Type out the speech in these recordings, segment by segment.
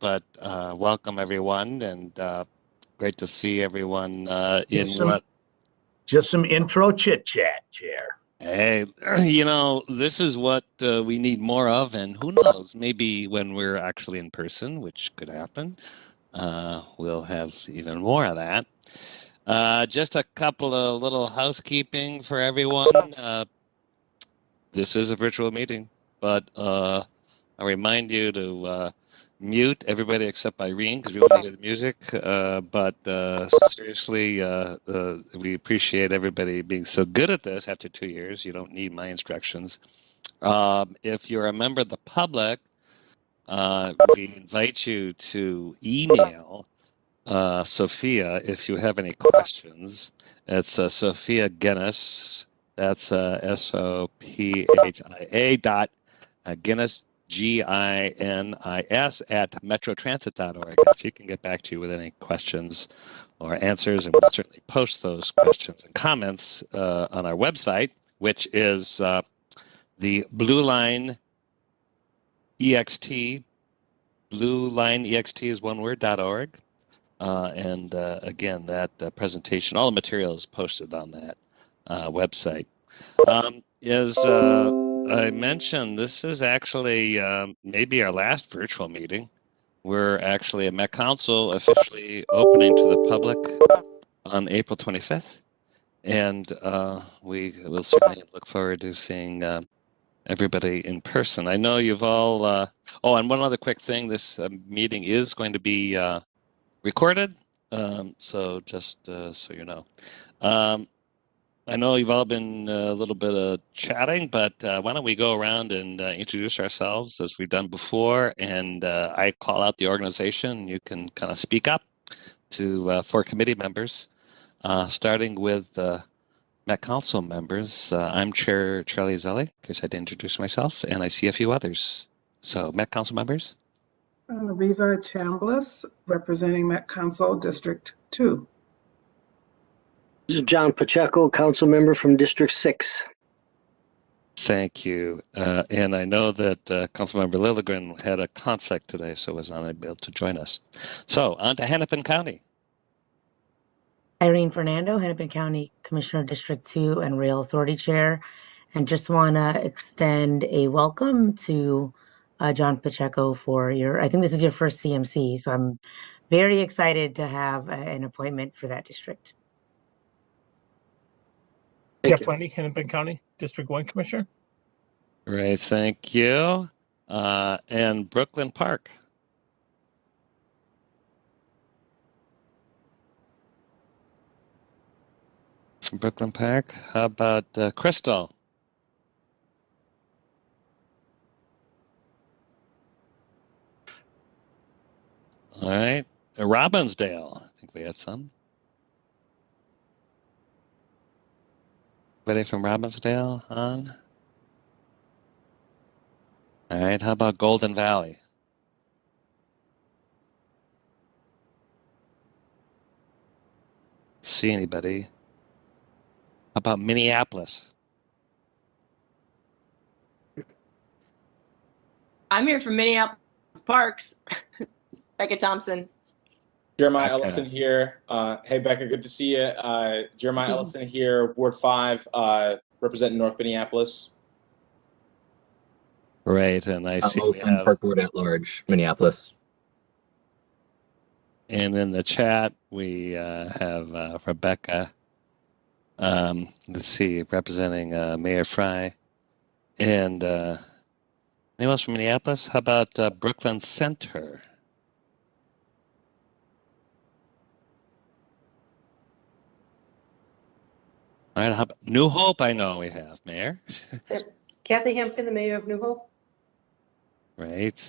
but welcome everyone, and great to see everyone in just some intro chit chat, Chair. Hey, this is what we need more of, and who knows, maybe when we're actually in person, which could happen, we'll have even more of that. Just a couple of little housekeeping for everyone. This is a virtual meeting, but I remind you to mute everybody except Irene because we want to hear the music. But seriously, we appreciate everybody being so good at this after 2 years. You don't need my instructions. If you're a member of the public, we invite you to email Sophia if you have any questions. It's Sophia Guinness. That's SOPHIA dot Guinness, GINIS at metrotransit.org. She can get back to you with any questions or answers, and we'll certainly post those questions and comments on our website, which is the Blue Line EXT. Blue Line EXT is one word, .org. And again, that presentation, all the material is posted on that website. As I mentioned, this is actually maybe our last virtual meeting. We're actually at Met Council officially opening to the public on April 25th. And we will certainly look forward to seeing everybody in person. I know you've all, oh, and one other quick thing, this meeting is going to be recorded, so just so you know. I know you've all been a little bit of chatting, but why don't we go around and introduce ourselves as we've done before, and I call out the organization. You can kind of speak up to for committee members, starting with Met Council members. I'm Chair Charlie Zelli, in case I didn't introduce myself, and I see a few others. So Met Council members. Riva Chambliss, representing Met Council District 2. This is John Pacheco, council member from District 6. Thank you. And I know that Councilmember Lilligren had a conflict today, so was unable to join us. So on to Hennepin County. Irene Fernando, Hennepin County Commissioner District 2 and Rail Authority Chair. And just want to extend a welcome to John Pacheco for I think this is your first CMC, so I'm very excited to have an appointment for that district. Jeff Lundy, Hennepin County District 1 Commissioner. Great, thank you. And Brooklyn Park. From Brooklyn Park, how about Crystal? All right, Robbinsdale, I think we have some. Anybody from Robbinsdale on? All right, how about Golden Valley? See anybody? How about Minneapolis? I'm here from Minneapolis Parks. Becca Thompson. Jeremiah Ellison here. Hey, Becca, good to see you. Jeremiah Ellison here, Ward 5, representing North Minneapolis. Right, and I see from Park Board at Large, Minneapolis. And in the chat, we have Rebecca, let's see, representing Mayor Fry. And anyone else from Minneapolis? How about Brooklyn Center? All right, how about New Hope? I know we have, Mayor. Kathy Hempkin, the mayor of New Hope. Right.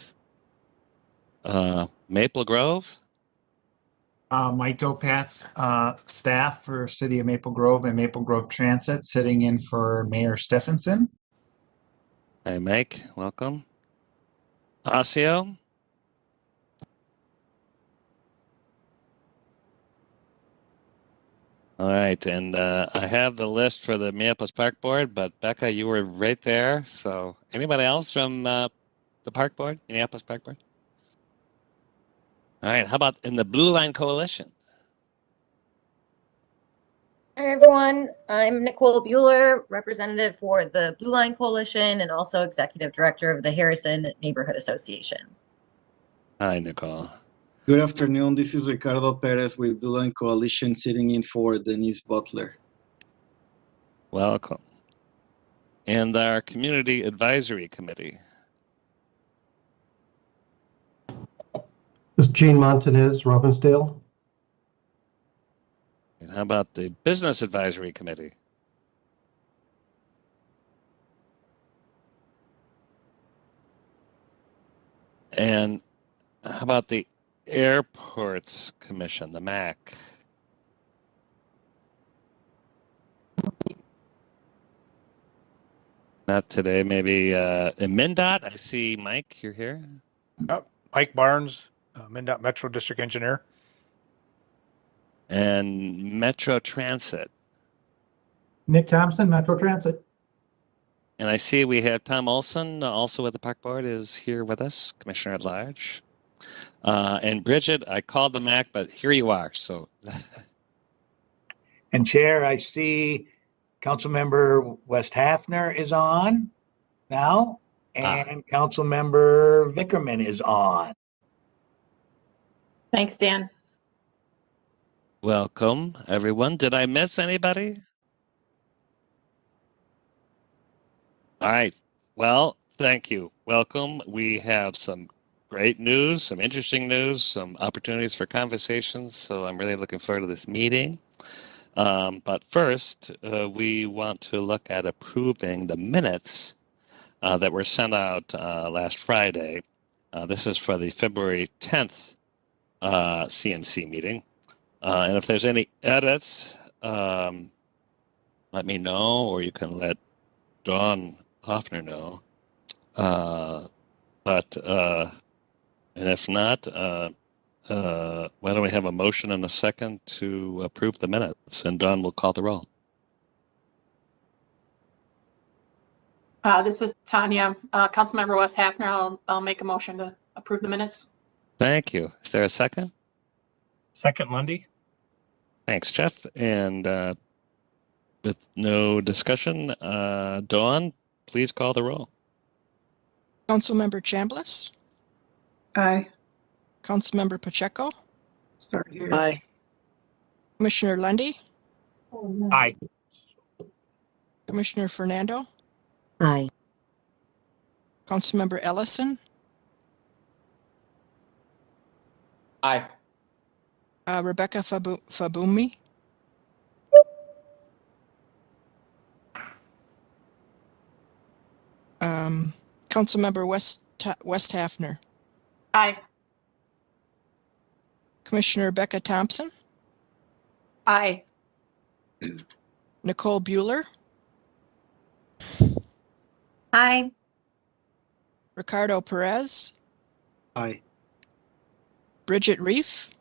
Maple Grove? Mike Opatz, staff for City of Maple Grove and Maple Grove Transit, sitting in for Mayor Stephenson. Hey, Mike, welcome. Osseo? All right, and I have the list for the Minneapolis Park Board, but Becca, you were right there. So anybody else from the Park Board, Minneapolis Park Board? All right. How about in the Blue Line Coalition? Hi, everyone. I'm Nicole Bueller, representative for the Blue Line Coalition and also executive director of the Harrison Neighborhood Association. Hi, Nicole. Good afternoon. This is Ricardo Perez with Blue Line Coalition, sitting in for Denise Butler. Welcome. And our Community Advisory Committee. This is Gene Montanez, Robbinsdale. And how about the Business Advisory Committee? And how about the Airports Commission, the MAC? Not today, maybe in MnDOT. I see Mike, you're here. Mike Barnes, MnDOT Metro District Engineer. And Metro Transit. Nick Thompson, Metro Transit. And I see we have Tom Olson, also with the Park Board, is here with us, Commissioner at Large. And Bridget, I called the MAC, but here you are. So, And Chair, I see Councilmember West Hafner is on now, and Councilmember Vickerman is on. Thanks, Dan. welcome, everyone. Did I miss anybody? All right. Well, thank you. Welcome. We have some great news, some interesting news, some opportunities for conversations. So I'm really looking forward to this meeting. But first, we want to look at approving the minutes that were sent out last Friday. This is for the February 10th CMC meeting. And if there's any edits, let me know, or you can let Dawn Hoffner know. And if not, why don't we have a motion and a second to approve the minutes, and Dawn will call the roll. This is Tanya. Councilmember West Hafner, I'll make a motion to approve the minutes. Thank you. Is there a second? Second, Lundy. Thanks, Jeff. And with no discussion, Dawn, please call the roll. Councilmember Chambliss, Aye. Councilmember Pacheco, Start here. Aye. Commissioner Lundy, Aye. Commissioner Fernando, Aye. Councilmember Ellison, Aye. Rebecca Fabumi, Councilmember West Hafner, Aye. Commissioner Becca Thompson, Aye. Nicole Bueller, Aye. Ricardo Perez, Aye. Bridget Reef,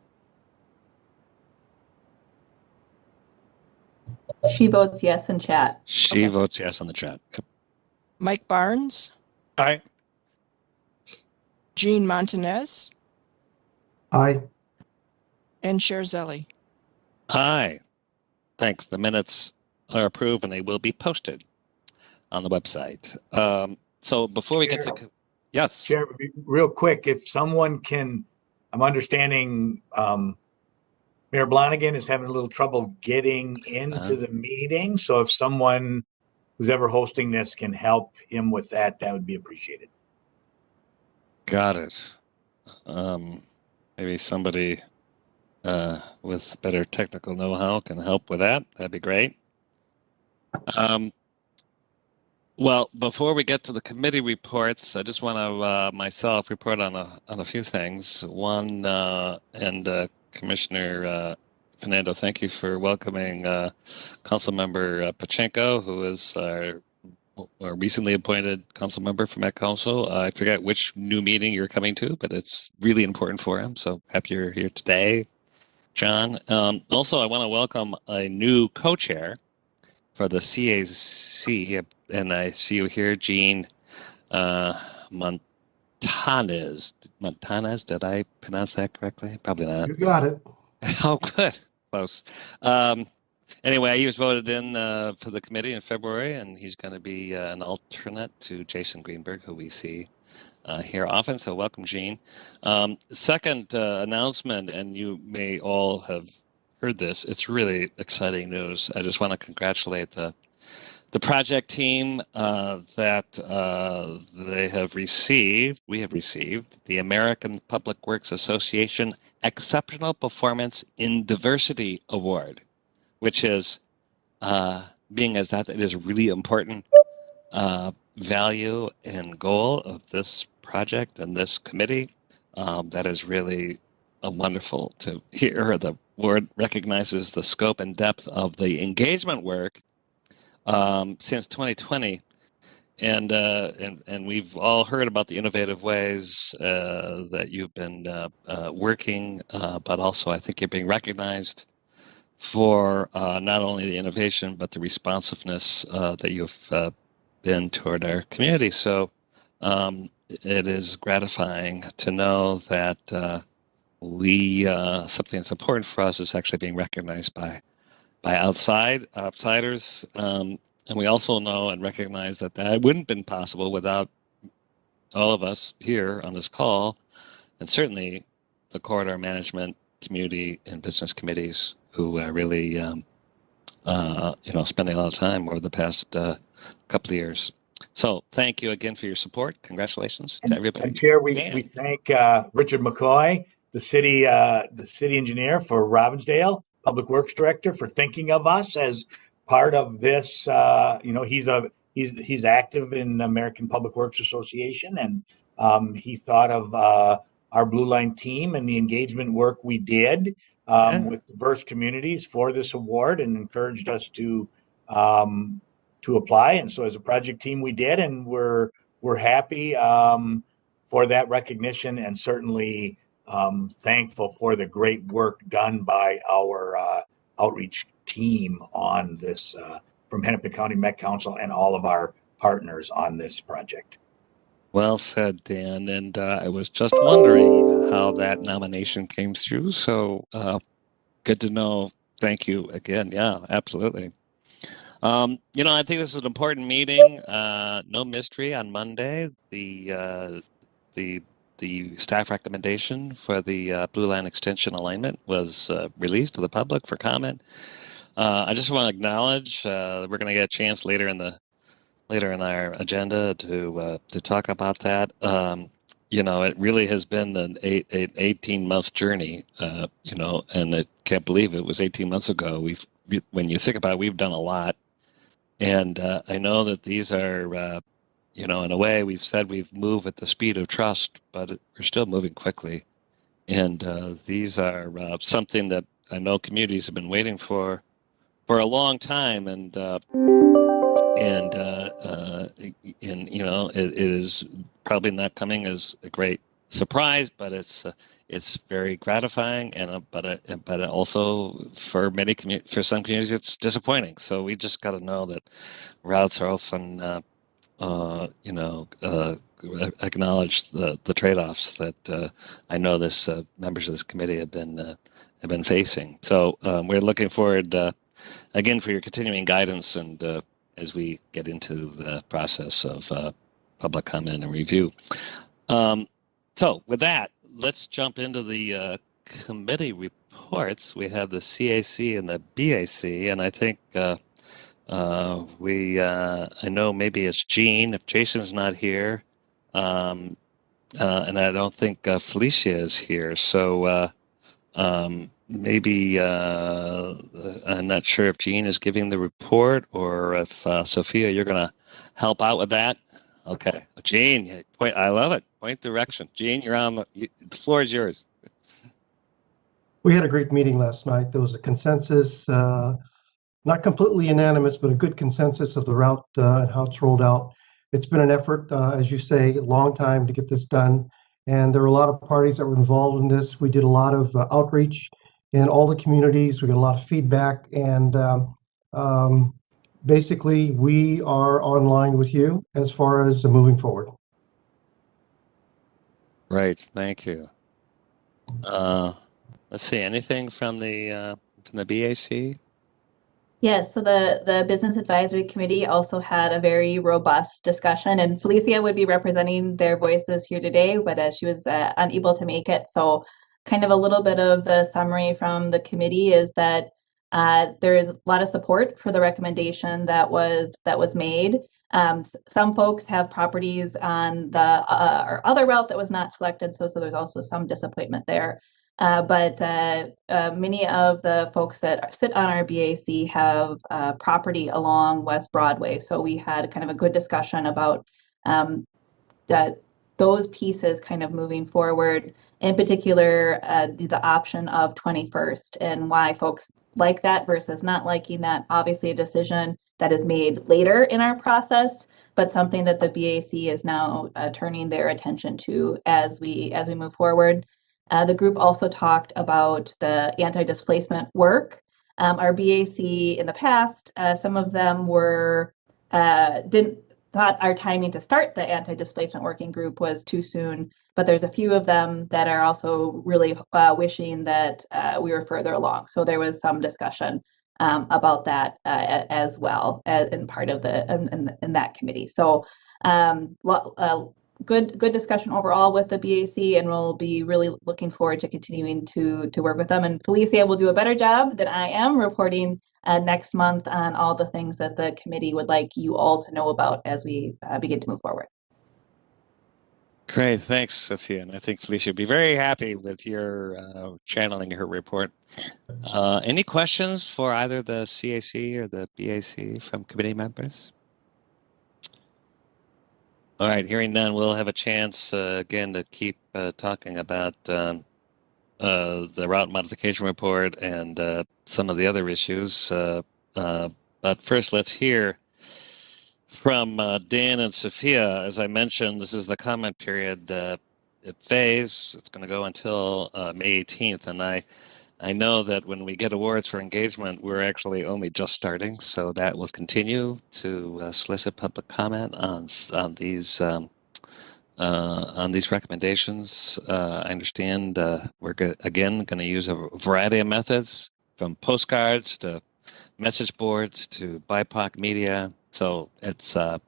She votes yes in chat. She votes yes in the chat. Yep. Mike Barnes, Aye. Gene Montanez, Aye. and Sherzelli. Aye. Thanks. The minutes are approved and they will be posted on the website. So before we get to yes, Chair, real quick, if someone can, I'm understanding Mayor Blonigan is having a little trouble getting into the meeting. So if someone who's ever hosting this can help him with that, that would be appreciated. got it. Maybe somebody with better technical know-how can help with that. That'd be great. Well, before we get to the committee reports, I just want to myself report on a few things. One, and Commissioner Fernando, thank you for welcoming Councilmember Pachenko, who is our recently appointed council member for Met Council. I forget which new meeting you're coming to, but it's really important for him. So happy you're here today, John. Also, I want to welcome a new co-chair for the CAC, and I see you here, Jean Montanez. Montanez, did I pronounce that correctly? Probably not. You got it. Oh, good. Close. Anyway, he was voted in for the committee in February, and he's going to be an alternate to Jason Greenberg, who we see here often. So welcome, Gene. Second announcement, and you may all have heard this. It's really exciting news. I just want to congratulate the project team that they have received. We have received the American Public Works Association Exceptional Performance in Diversity Award, which is being as that it is a really important value and goal of this project and this committee. That is really wonderful to hear. The award recognizes the scope and depth of the engagement work since 2020. And we've all heard about the innovative ways that you've been working, but also I think you're being recognized for not only the innovation, but the responsiveness that you've been toward our community. So it is gratifying to know that something that's important for us is actually being recognized by outsiders. And we also know and recognize that that wouldn't have been possible without all of us here on this call, and certainly the corridor management community and business committees who are really, spending a lot of time over the past couple of years. So thank you again for your support. Congratulations to everybody. And Chair, we thank Richard McCoy, the city engineer for Robbinsdale, Public Works Director, for thinking of us as part of this. He's active in the American Public Works Association, and he thought of our Blue Line team and the engagement work we did with diverse communities for this award, and encouraged us to apply. And so as a project team, we did, and we're happy for that recognition, and certainly thankful for the great work done by our outreach team on this from Hennepin County Met Council and all of our partners on this project. Well said, Dan. And I was just wondering how that nomination came through. So good to know. Thank you again. Yeah, absolutely. I think this is an important meeting. No mystery on Monday. The staff recommendation for the Blue Line extension alignment was released to the public for comment. I just want to acknowledge we're going to get a chance later in our agenda to talk about that. It really has been an 18-month journey. And I can't believe it was 18 months ago. When you think about it, we've done a lot, and I know that these are. In a way, we've said we've moved at the speed of trust, but we're still moving quickly. And these are something that I know communities have been waiting for a long time. And it is probably not coming as a great surprise, but it's very gratifying, and but also for some communities it's disappointing. So we just got to know that routes are often. Acknowledge the trade-offs that I know members of this committee have been facing. So we're looking forward again for your continuing guidance, and as we get into the process of public comment and review. So with that, let's jump into the committee reports. We have the CAC and the BAC, and I think. I know maybe it's Gene, if Jason's not here, and I don't think Felicia is here. So maybe I'm not sure if Gene is giving the report, or if Sophia, you're going to help out with that. Okay, Gene, I love it. Point direction. Gene, you're on the floor is yours. We had a great meeting last night. There was a consensus. Not completely unanimous, but a good consensus of the route and how it's rolled out. It's been an effort, as you say, a long time to get this done. And there were a lot of parties that were involved in this. We did a lot of outreach in all the communities. We got a lot of feedback. And basically, we are online with you as far as moving forward. Right. Thank you. Let's see. Anything from the BAC? Yes, so the Business Advisory Committee also had a very robust discussion, and Felicia would be representing their voices here today, but she was unable to make it. So kind of a little bit of the summary from the committee is that there is a lot of support for the recommendation that was made. Some folks have properties on the or other route that was not selected, so there's also some disappointment there. But many of the folks that sit on our BAC have property along West Broadway. So we had kind of a good discussion about those pieces kind of moving forward, in particular, the option of 21st and why folks like that versus not liking that. Obviously a decision that is made later in our process, but something that the BAC is now turning their attention to as we move forward. The group also talked about the anti-displacement work. Our BAC in the past, some of them were thought our timing to start the anti-displacement working group was too soon, but there's a few of them that are also really wishing that we were further along. So there was some discussion about that as well in part of in that committee. So good discussion overall with the BAC, and we'll be really looking forward to continuing to work with them. And Felicia will do a better job than I am reporting next month on all the things that the committee would like you all to know about as we begin to move forward. Great, thanks, Sophia. And I think Felicia would be very happy with your channeling her report. Any questions for either the CAC or the BAC from committee members? All right, hearing none, we'll have a chance again to keep talking about the route modification report and some of the other issues. But first, let's hear from Dan and Sophia. As I mentioned, this is the comment period phase. It's going to go until May 18th, and I know that when we get awards for engagement, we're actually only just starting, so that will continue to solicit public comment on these recommendations. I understand we're again going to use a variety of methods, from postcards to message boards to BIPOC media. So it's we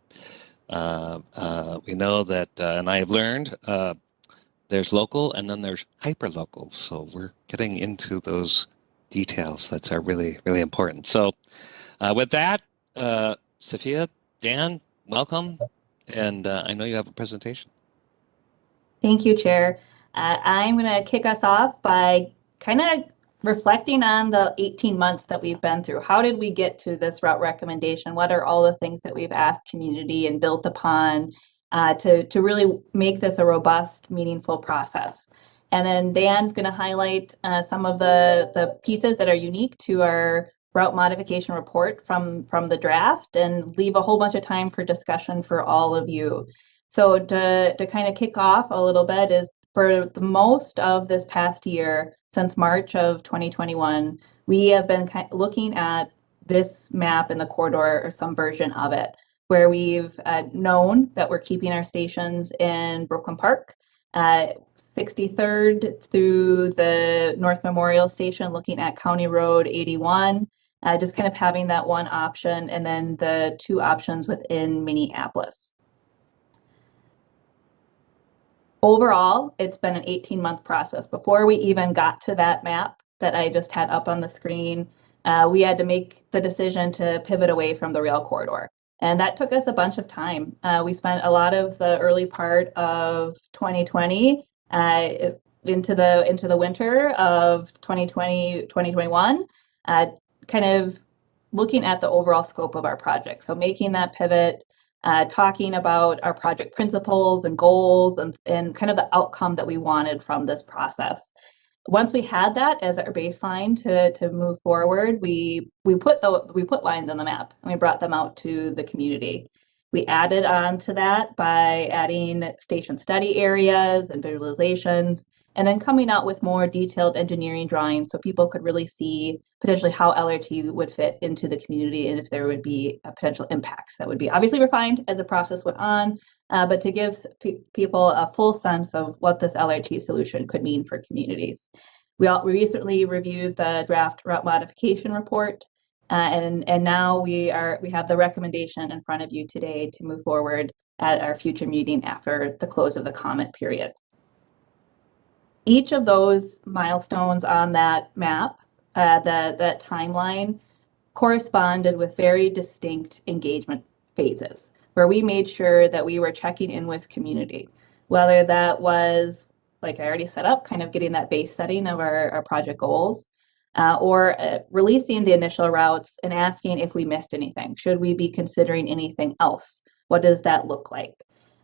know that, and I have learned. There's local and then there's hyper local. So we're getting into those details that are really, really important. So with that, Sophia, Dan, welcome. And I know you have a presentation. Thank you, Chair. I'm going to kick us off by kind of reflecting on the 18 months that we've been through. How did we get to this route recommendation? What are all the things that we've asked community and built upon to really make this a robust, meaningful process? And then Dan's going to highlight some of the pieces that are unique to our route modification report from the draft, and leave a whole bunch of time for discussion for all of you. So to kind of kick off a little bit is, for the most of this past year, since March of 2021, we have been looking at this map in the corridor, or some version of it, where we've known that we're keeping our stations in Brooklyn Park, 63rd through the North Memorial Station, looking at County Road 81, just kind of having that one option, and then the two options within Minneapolis. Overall, it's been an 18-month process. Before we even got to that map that I just had up on the screen, we had to make the decision to pivot away from the rail corridor. And that took us a bunch of time. We spent a lot of the early part of 2020 into the winter of 2020, 2021, kind of looking at the overall scope of our project. So making that pivot, talking about our project principles and goals, and kind of the outcome that we wanted from this process. Once we had that as our baseline to move forward, we put lines on the map, and we brought them out to the community. We added on to that by adding station study areas and visualizations, and then coming out with more detailed engineering drawings so people could really see potentially how LRT would fit into the community, and if there would be potential impacts that would be obviously refined as the process went on, but to give people a full sense of what this LRT solution could mean for communities. We recently reviewed the draft route modification report, and now we have the recommendation in front of you today to move forward at our future meeting after the close of the comment period. Each of those milestones on that map, that timeline, corresponded with very distinct engagement phases, where we made sure that we were checking in with community, whether that was, like I already set up, kind of getting that base setting of our project goals, or releasing the initial routes and asking if we missed anything. Should we be considering anything else? What does that look like?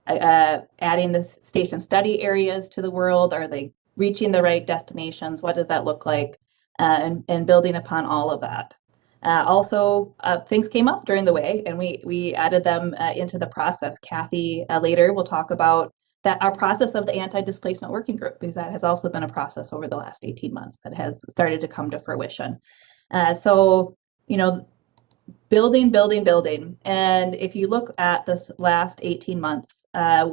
Adding the station study areas to the world, are they reaching the right destinations? What does that look like? And building upon all of that. Also, things came up during the way, and we added them into the process. Kathy later will talk about that, our process of the anti-displacement working group, because that has also been a process over the last 18 months that has started to come to fruition. So, you know, building. And if you look at this last 18 months,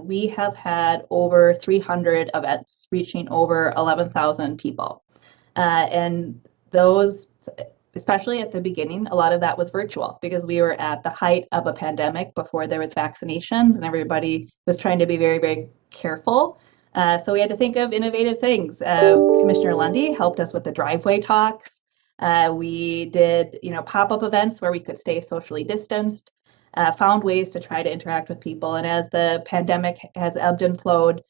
we have had over 300 events reaching over 11,000 people. And those, especially at the beginning, a lot of that was virtual because we were at the height of a pandemic before there was vaccinations and everybody was trying to be very, very careful. So we had to think of innovative things. Commissioner Lundy helped us with the driveway talks. We did, pop-up events where we could stay socially distanced, found ways to try to interact with people. And as the pandemic has ebbed and flowed,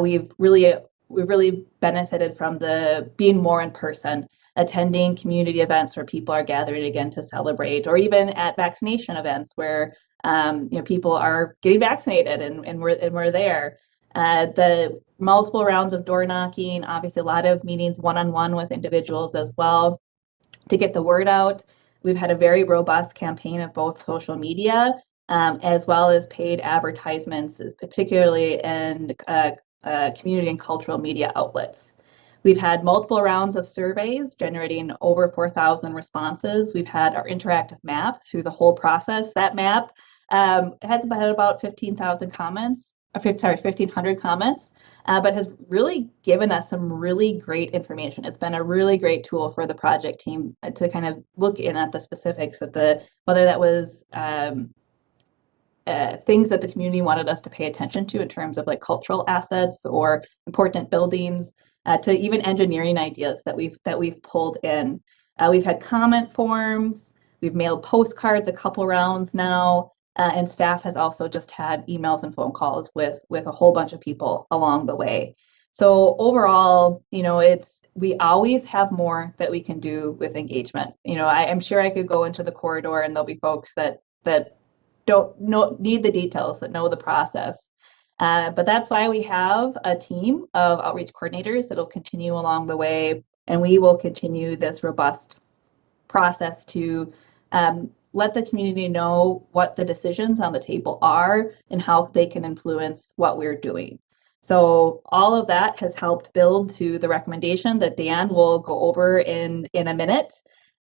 we've really benefited from the being more in person, attending community events where people are gathering again to celebrate, or even at vaccination events where people are getting vaccinated and we're there. The multiple rounds of door knocking, obviously a lot of meetings one-on-one with individuals as well to get the word out. We've had a very robust campaign of both social media as well as paid advertisements, particularly in community and cultural media outlets. We've had multiple rounds of surveys generating over 4,000 responses. We've had our interactive map through the whole process. That map has had about 15,000 comments, 1,500 comments, but has really given us some really great information. It's been a really great tool for the project team to kind of look in at the specifics of whether that was things that the community wanted us to pay attention to in terms of like cultural assets or important buildings, to even engineering ideas that we've pulled in. We've had comment forms, we've mailed postcards a couple rounds now, and staff has also just had emails and phone calls with a whole bunch of people along the way. So overall, we always have more that we can do with engagement. I'm sure I could go into the corridor and there'll be folks that don't need the details, that know the process. But that's why we have a team of outreach coordinators that'll continue along the way, and we will continue this robust process to let the community know what the decisions on the table are and how they can influence what we're doing. So all of that has helped build to the recommendation that Dan will go over in a minute.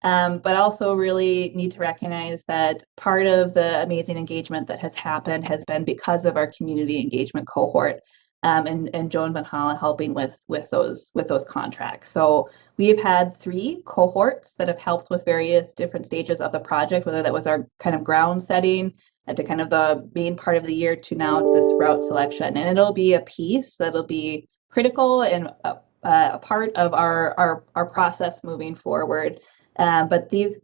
But also really need to recognize that part of the amazing engagement that has happened has been because of our community engagement cohort, and Joan Van Halle helping with those contracts. So we've had 3 cohorts that have helped with various different stages of the project, whether that was our kind of ground setting to kind of the main part of the year to now this route selection. And it'll be a piece that'll be critical and a part of our process moving forward. But these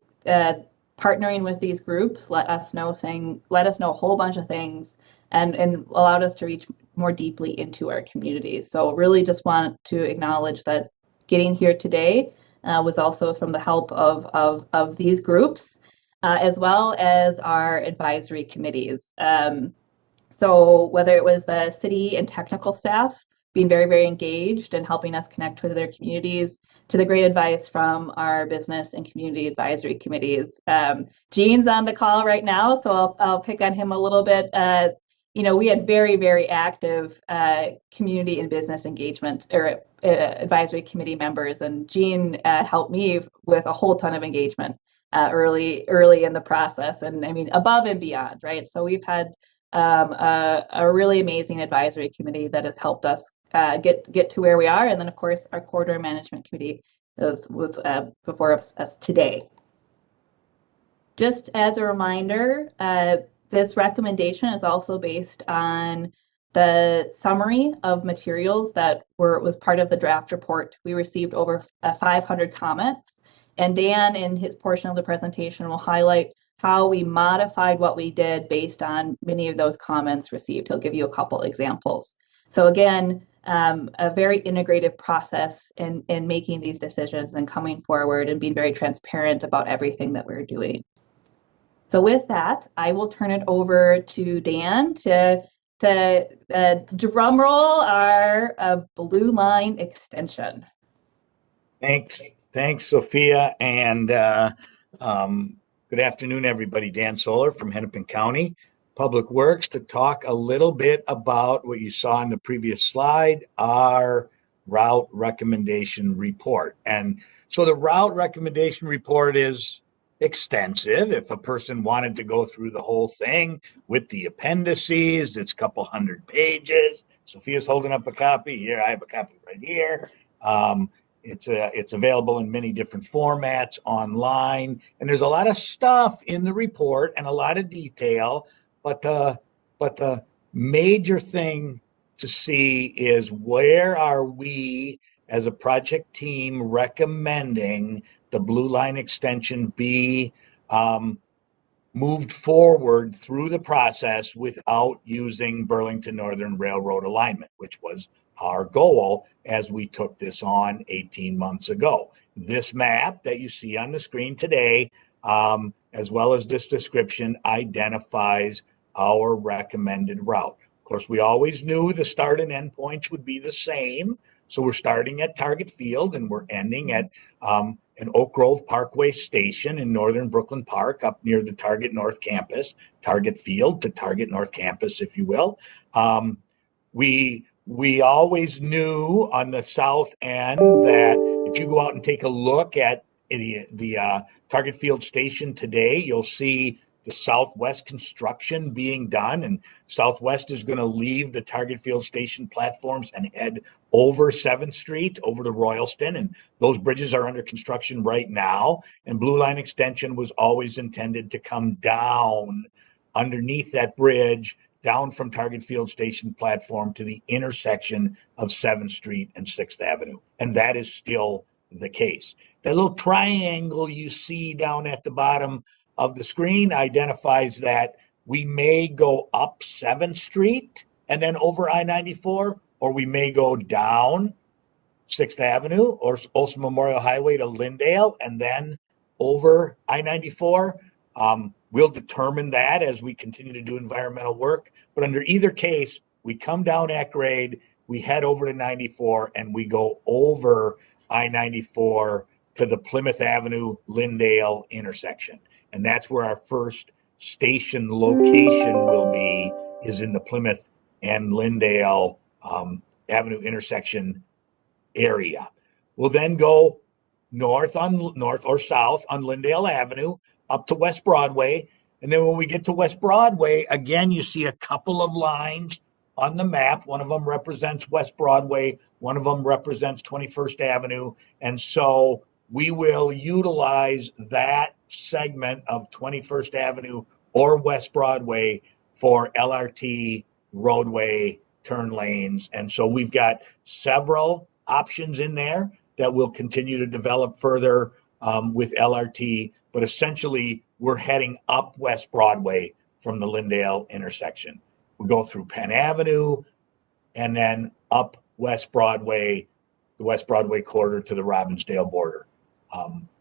partnering with these groups let us know a whole bunch of things and allowed us to reach more deeply into our communities. So really just want to acknowledge that getting here today was also from the help of these groups, as well as our advisory committees. So whether it was the city and technical staff being very, very engaged and helping us connect with their communities, to the great advice from our business and community advisory committees. Gene's on the call right now, so I'll pick on him a little bit. We had very, very active community and business engagement or advisory committee members, and Gene helped me with a whole ton of engagement early in the process, and I mean above and beyond, right? So we've had a really amazing advisory committee that has helped us get to where we are. And then, of course, our corridor management committee is before us today. Just as a reminder, this recommendation is also based on the summary of materials that was part of the draft report. We received over 500 comments, and Dan, in his portion of the presentation, will highlight how we modified what we did based on many of those comments received. He'll give you a couple examples. So again, a very integrative process in making these decisions and coming forward and being very transparent about everything that we're doing. So with that, I will turn it over to Dan to drum roll our blue line extension. Thanks, Sophia, and good afternoon, everybody. Dan Solar from Hennepin County Public Works to talk a little bit about what you saw in the previous slide, our route recommendation report. And so the route recommendation report is extensive. If a person wanted to go through the whole thing with the appendices, it's a couple hundred pages. Sophia's holding up a copy here. I have a copy right here. It's available in many different formats online, and there's a lot of stuff in the report and a lot of detail. But the major thing to see is where are we as a project team recommending the Blue Line extension be moved forward through the process without using Burlington Northern Railroad alignment, which was our goal as we took this on 18 months ago. This map that you see on the screen today, as well as this description, identifies our recommended route. Of course, we always knew the start and end points would be the same. So we're starting at Target Field and we're ending at an Oak Grove Parkway station in northern Brooklyn Park up near the Target North Campus, Target Field to Target North Campus, if you will. We always knew on the south end that if you go out and take a look at the Target Field station today, you'll see the Southwest construction being done, and Southwest is going to leave the Target Field station platforms and head over 7th Street over to Royalston, and those bridges are under construction right now. And Blue Line extension was always intended to come down underneath that bridge, down from Target Field station platform to the intersection of 7th Street and 6th Avenue. And that is still the case. That little triangle you see down at the bottom of the screen identifies that we may go up 7th Street and then over I-94, or we may go down 6th Avenue or Olson Memorial Highway to Lyndale and then over I-94. We'll determine that as we continue to do environmental work. But under either case, we come down at grade, we head over to 94, and we go over I-94 to the Plymouth Avenue Lyndale intersection. And that's where our first station location will be, is in the Plymouth and Lyndale Avenue intersection area. We'll then go north or south on Lyndale Avenue up to West Broadway. And then when we get to West Broadway, again, you see a couple of lines on the map. One of them represents West Broadway. One of them represents 21st Avenue. And so we will utilize that segment of 21st Avenue or West Broadway for LRT roadway turn lanes. And so we've got several options in there that we'll continue to develop further with LRT, but essentially we're heading up West Broadway from the Lyndale intersection. We go through Penn Avenue and then up West Broadway, the West Broadway corridor to the Robbinsdale border,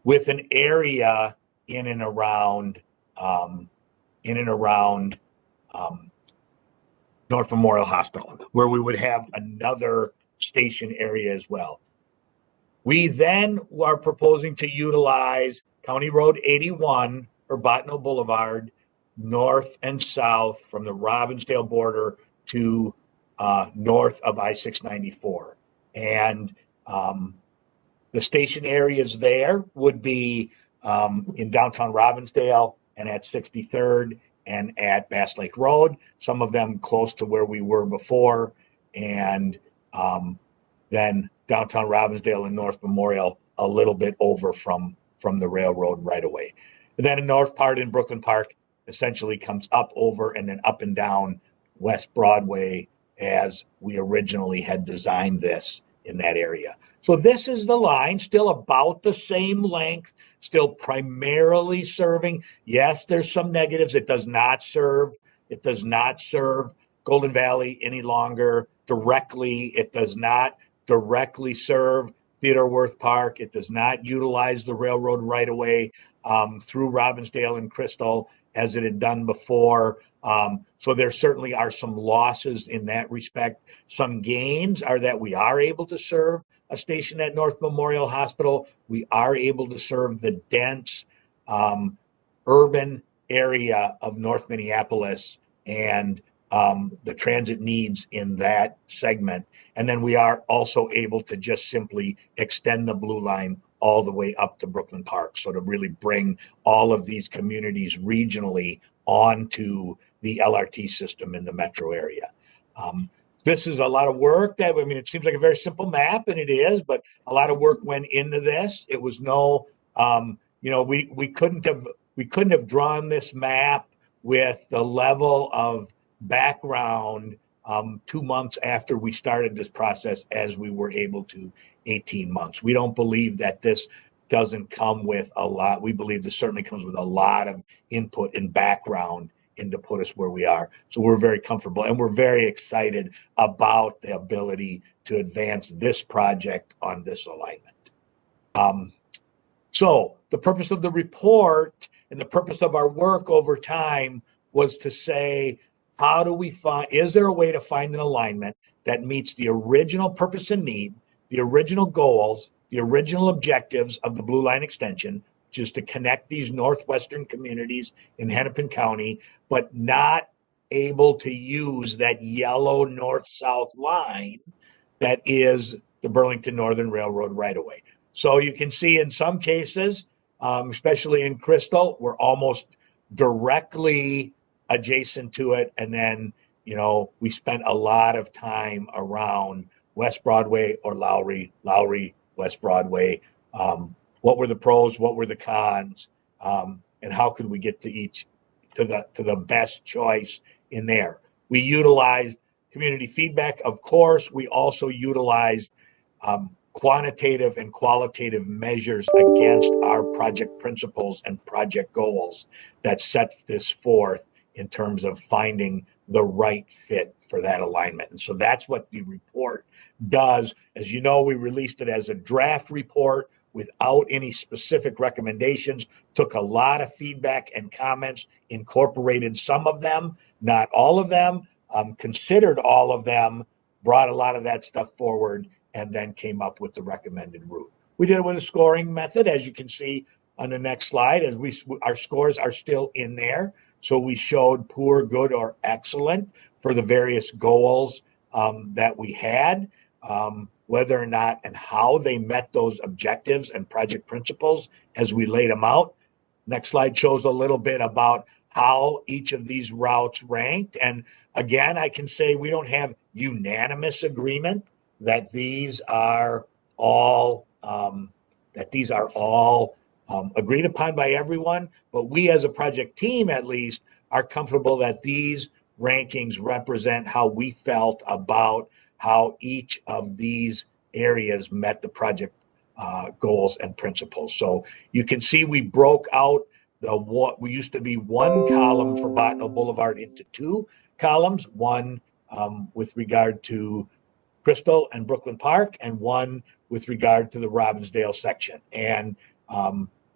with an area in and around North Memorial Hospital, where we would have another station area as well. We then are proposing to utilize County Road 81 or Bottineau Boulevard, north and south from the Robbinsdale border to north of I-694. And the station areas there would be in downtown Robbinsdale and at 63rd and at Bass Lake Road, some of them close to where we were before, and then downtown Robbinsdale and North Memorial a little bit over from the railroad right away. And then in North Part in Brooklyn Park essentially comes up over and then up and down West Broadway as we originally had designed this in that area. So this is the line, still about the same length, still primarily serving. Yes, there's some negatives. It does not serve Golden Valley any longer directly. It does not directly serve Theodore Wirth Park. It does not utilize the railroad right away through Robbinsdale and Crystal as it had done before. So there certainly are some losses in that respect. Some gains are that we are able to serve a station at North Memorial Hospital. We are able to serve the dense urban area of North Minneapolis and the transit needs in that segment. And then we are also able to just simply extend the Blue Line all the way up to Brooklyn Park. So to really bring all of these communities regionally onto the LRT system in the metro area. This is a lot of work that, I mean, it seems like a very simple map, and it is, but a lot of work went into this. It was no, we couldn't have drawn this map with the level of background 2 months after we started this process as we were able to 18 months. We don't believe that this doesn't come with a lot. We believe this certainly comes with a lot of input and background and to put us where we are. So we're very comfortable and we're very excited about the ability to advance this project on this alignment. So the purpose of the report and the purpose of our work over time was to say, how do we find, is there a way to find an alignment that meets the original purpose and need, the original goals, the original objectives of the Blue Line extension, which is to connect these northwestern communities in Hennepin County, but not able to use that yellow north-south line that is the Burlington Northern Railroad right-of-way. So you can see in some cases, especially in Crystal, we're almost directly adjacent to it. And then, we spent a lot of time around West Broadway or Lowry, West Broadway. What were the pros? What were the cons? And how could we get to the best choice in there? We utilized community feedback, of course. We also utilized quantitative and qualitative measures against our project principles and project goals that set this forth in terms of finding the right fit for that alignment. And so that's what the report does. As you know, we released it as a draft report without any specific recommendations, took a lot of feedback and comments, incorporated some of them, not all of them, considered all of them, brought a lot of that stuff forward, and then came up with the recommended route. We did it with a scoring method, as you can see on the next slide, as our scores are still in there. So we showed poor, good, or excellent for the various goals that we had, whether or not and how they met those objectives and project principles as we laid them out. Next slide shows a little bit about how each of these routes ranked. And again, I can say we don't have unanimous agreement that these are all agreed upon by everyone, but we as a project team at least are comfortable that these rankings represent how we felt about how each of these areas met the project goals and principles. So you can see we broke out what we used to be one column for Bottineau Boulevard into two columns, one with regard to Crystal and Brooklyn Park, and one with regard to the Robbinsdale section. And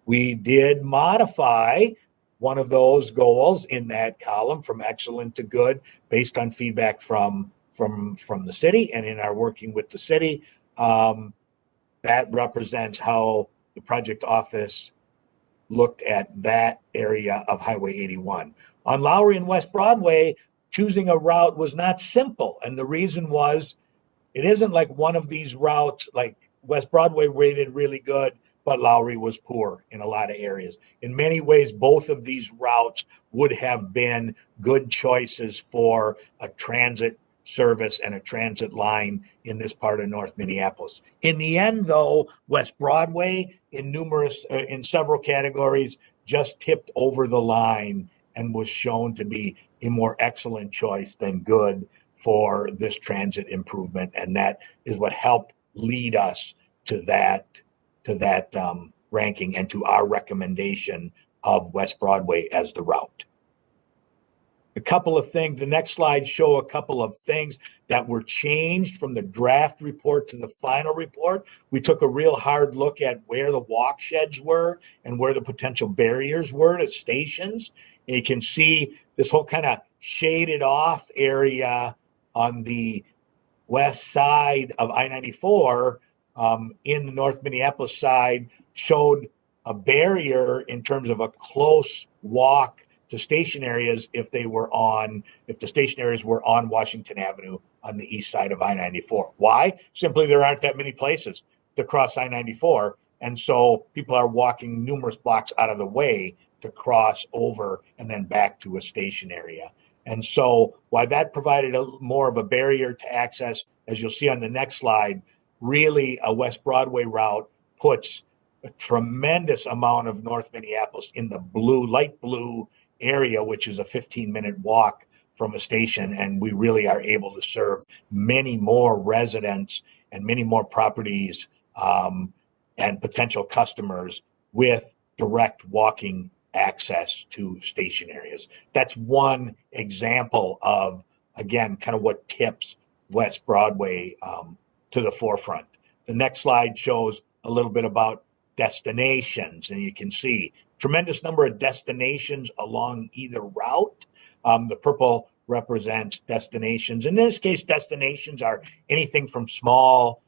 we did modify one of those goals in that column from excellent to good based on feedback from the city and in our working with the city. That represents how the project office looked at that area of Highway 81. On Lowry and West Broadway, choosing a route was not simple. And the reason was, it isn't like one of these routes, like West Broadway rated really good, but Lowry was poor in a lot of areas. In many ways, both of these routes would have been good choices for a transit service and a transit line in this part of North Minneapolis. In the end, though, West Broadway in several categories just tipped over the line and was shown to be a more excellent choice than good for this transit improvement. And that is what helped lead us to that ranking and to our recommendation of West Broadway as the route. A couple of things, the next slides show a couple of things that were changed from the draft report to the final report. We took a real hard look at where the walk sheds were and where the potential barriers were to stations. And you can see this whole kind of shaded off area on the west side of I-94 in the North Minneapolis side showed a barrier in terms of a close walk to station areas if the station areas were on Washington Avenue on the east side of I-94. Why? Simply there aren't that many places to cross I-94. And so people are walking numerous blocks out of the way to cross over and then back to a station area. And so while that provided more of a barrier to access, as you'll see on the next slide, really a West Broadway route puts a tremendous amount of North Minneapolis in the light blue area, which is a 15-minute walk from a station. And we really are able to serve many more residents and many more properties and potential customers with direct walking access to station areas. That's one example of, again, kind of what tips West Broadway to the forefront. The next slide shows a little bit about destinations, and you can see tremendous number of destinations along either route. The purple represents destinations. In this case, destinations are anything from small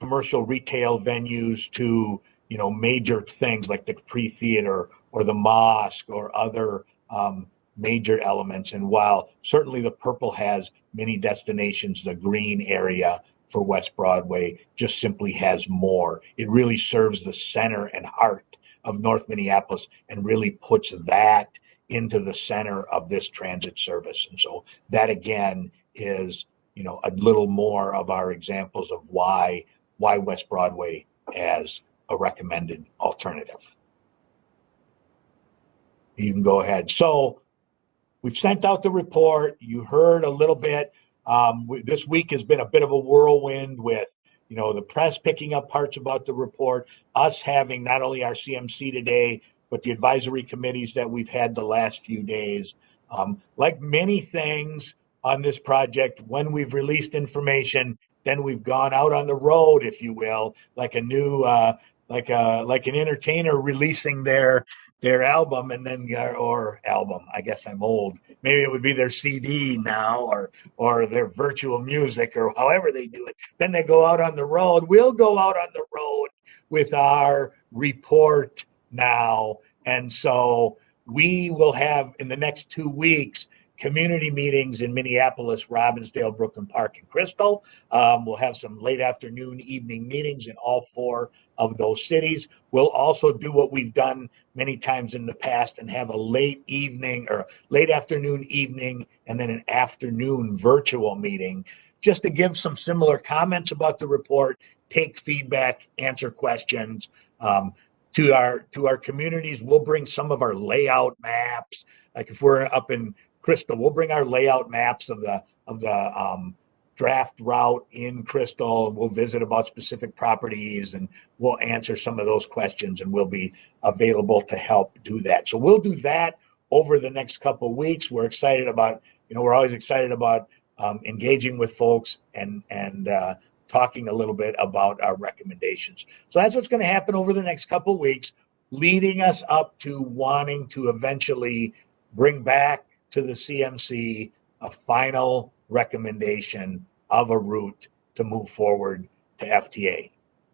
commercial retail venues to major things like the Capri Theater or the mosque or other major elements. And while certainly the purple has many destinations, the green area for West Broadway just simply has more. It really serves the center and heart of North Minneapolis and really puts that into the center of this transit service. And so that again is, a little more of our examples of why West Broadway as a recommended alternative. You can go ahead. So we've sent out the report. You heard a little bit. This week has been a bit of a whirlwind with, the press picking up parts about the report, us having not only our CMC today, but the advisory committees that we've had the last few days. Like many things on this project, when we've released information, then we've gone out on the road, if you will, like a new, like an entertainer releasing their album and then or album. I guess I'm old. Maybe it would be their CD now or their virtual music or however they do it. Then they go out on the road. We'll go out on the road with our report now. And so we will have in the next 2 weeks community meetings in Minneapolis, Robbinsdale, Brooklyn Park, and Crystal. We'll have some late afternoon, evening meetings in all 4 of those cities. We'll also do what we've done many times in the past and have a late evening or late afternoon, evening, and then an afternoon virtual meeting just to give some similar comments about the report, take feedback, answer questions. To our communities, we'll bring some of our layout maps. Like if we're up in Crystal, we'll bring our layout maps of the draft route in Crystal, and we'll visit about specific properties and we'll answer some of those questions, and we'll be available to help do that. So we'll do that over the next couple of weeks. We're excited about, we're always excited about engaging with folks and talking a little bit about our recommendations. So that's what's going to happen over the next couple of weeks, leading us up to wanting to eventually bring back to the CMC a final recommendation of a route to move forward to FTA.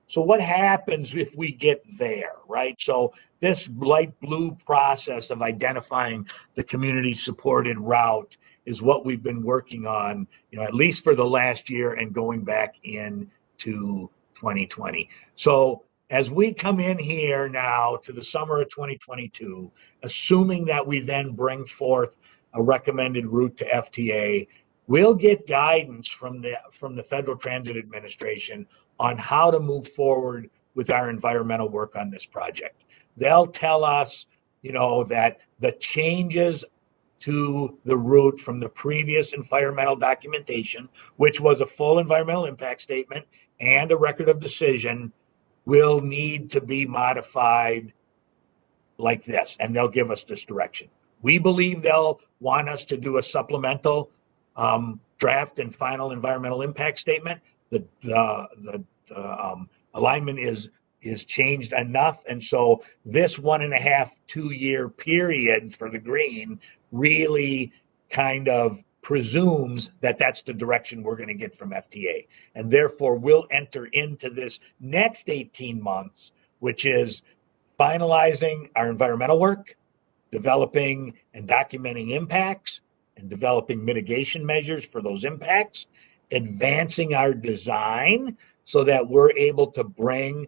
So what happens if we get there, right? So this light blue process of identifying the community supported route is what we've been working on, at least for the last year and going back into 2020. So as we come in here now to the summer of 2022, assuming that we then bring forth a recommended route to FTA, we'll get guidance from the Federal Transit Administration on how to move forward with our environmental work on this project. They'll tell us, you know, that the changes to the route from the previous environmental documentation, which was a full environmental impact statement and a record of decision, will need to be modified like this, and they'll give us this direction. We believe they'll want us to do a supplemental draft and final environmental impact statement. The alignment is changed enough, and so this 1.5, 2-year period for the green really kind of presumes that that's the direction we're going to get from FTA, and therefore we'll enter into this next 18 months, which is finalizing our environmental work, developing and documenting impacts, and developing mitigation measures for those impacts, advancing our design so that we're able to bring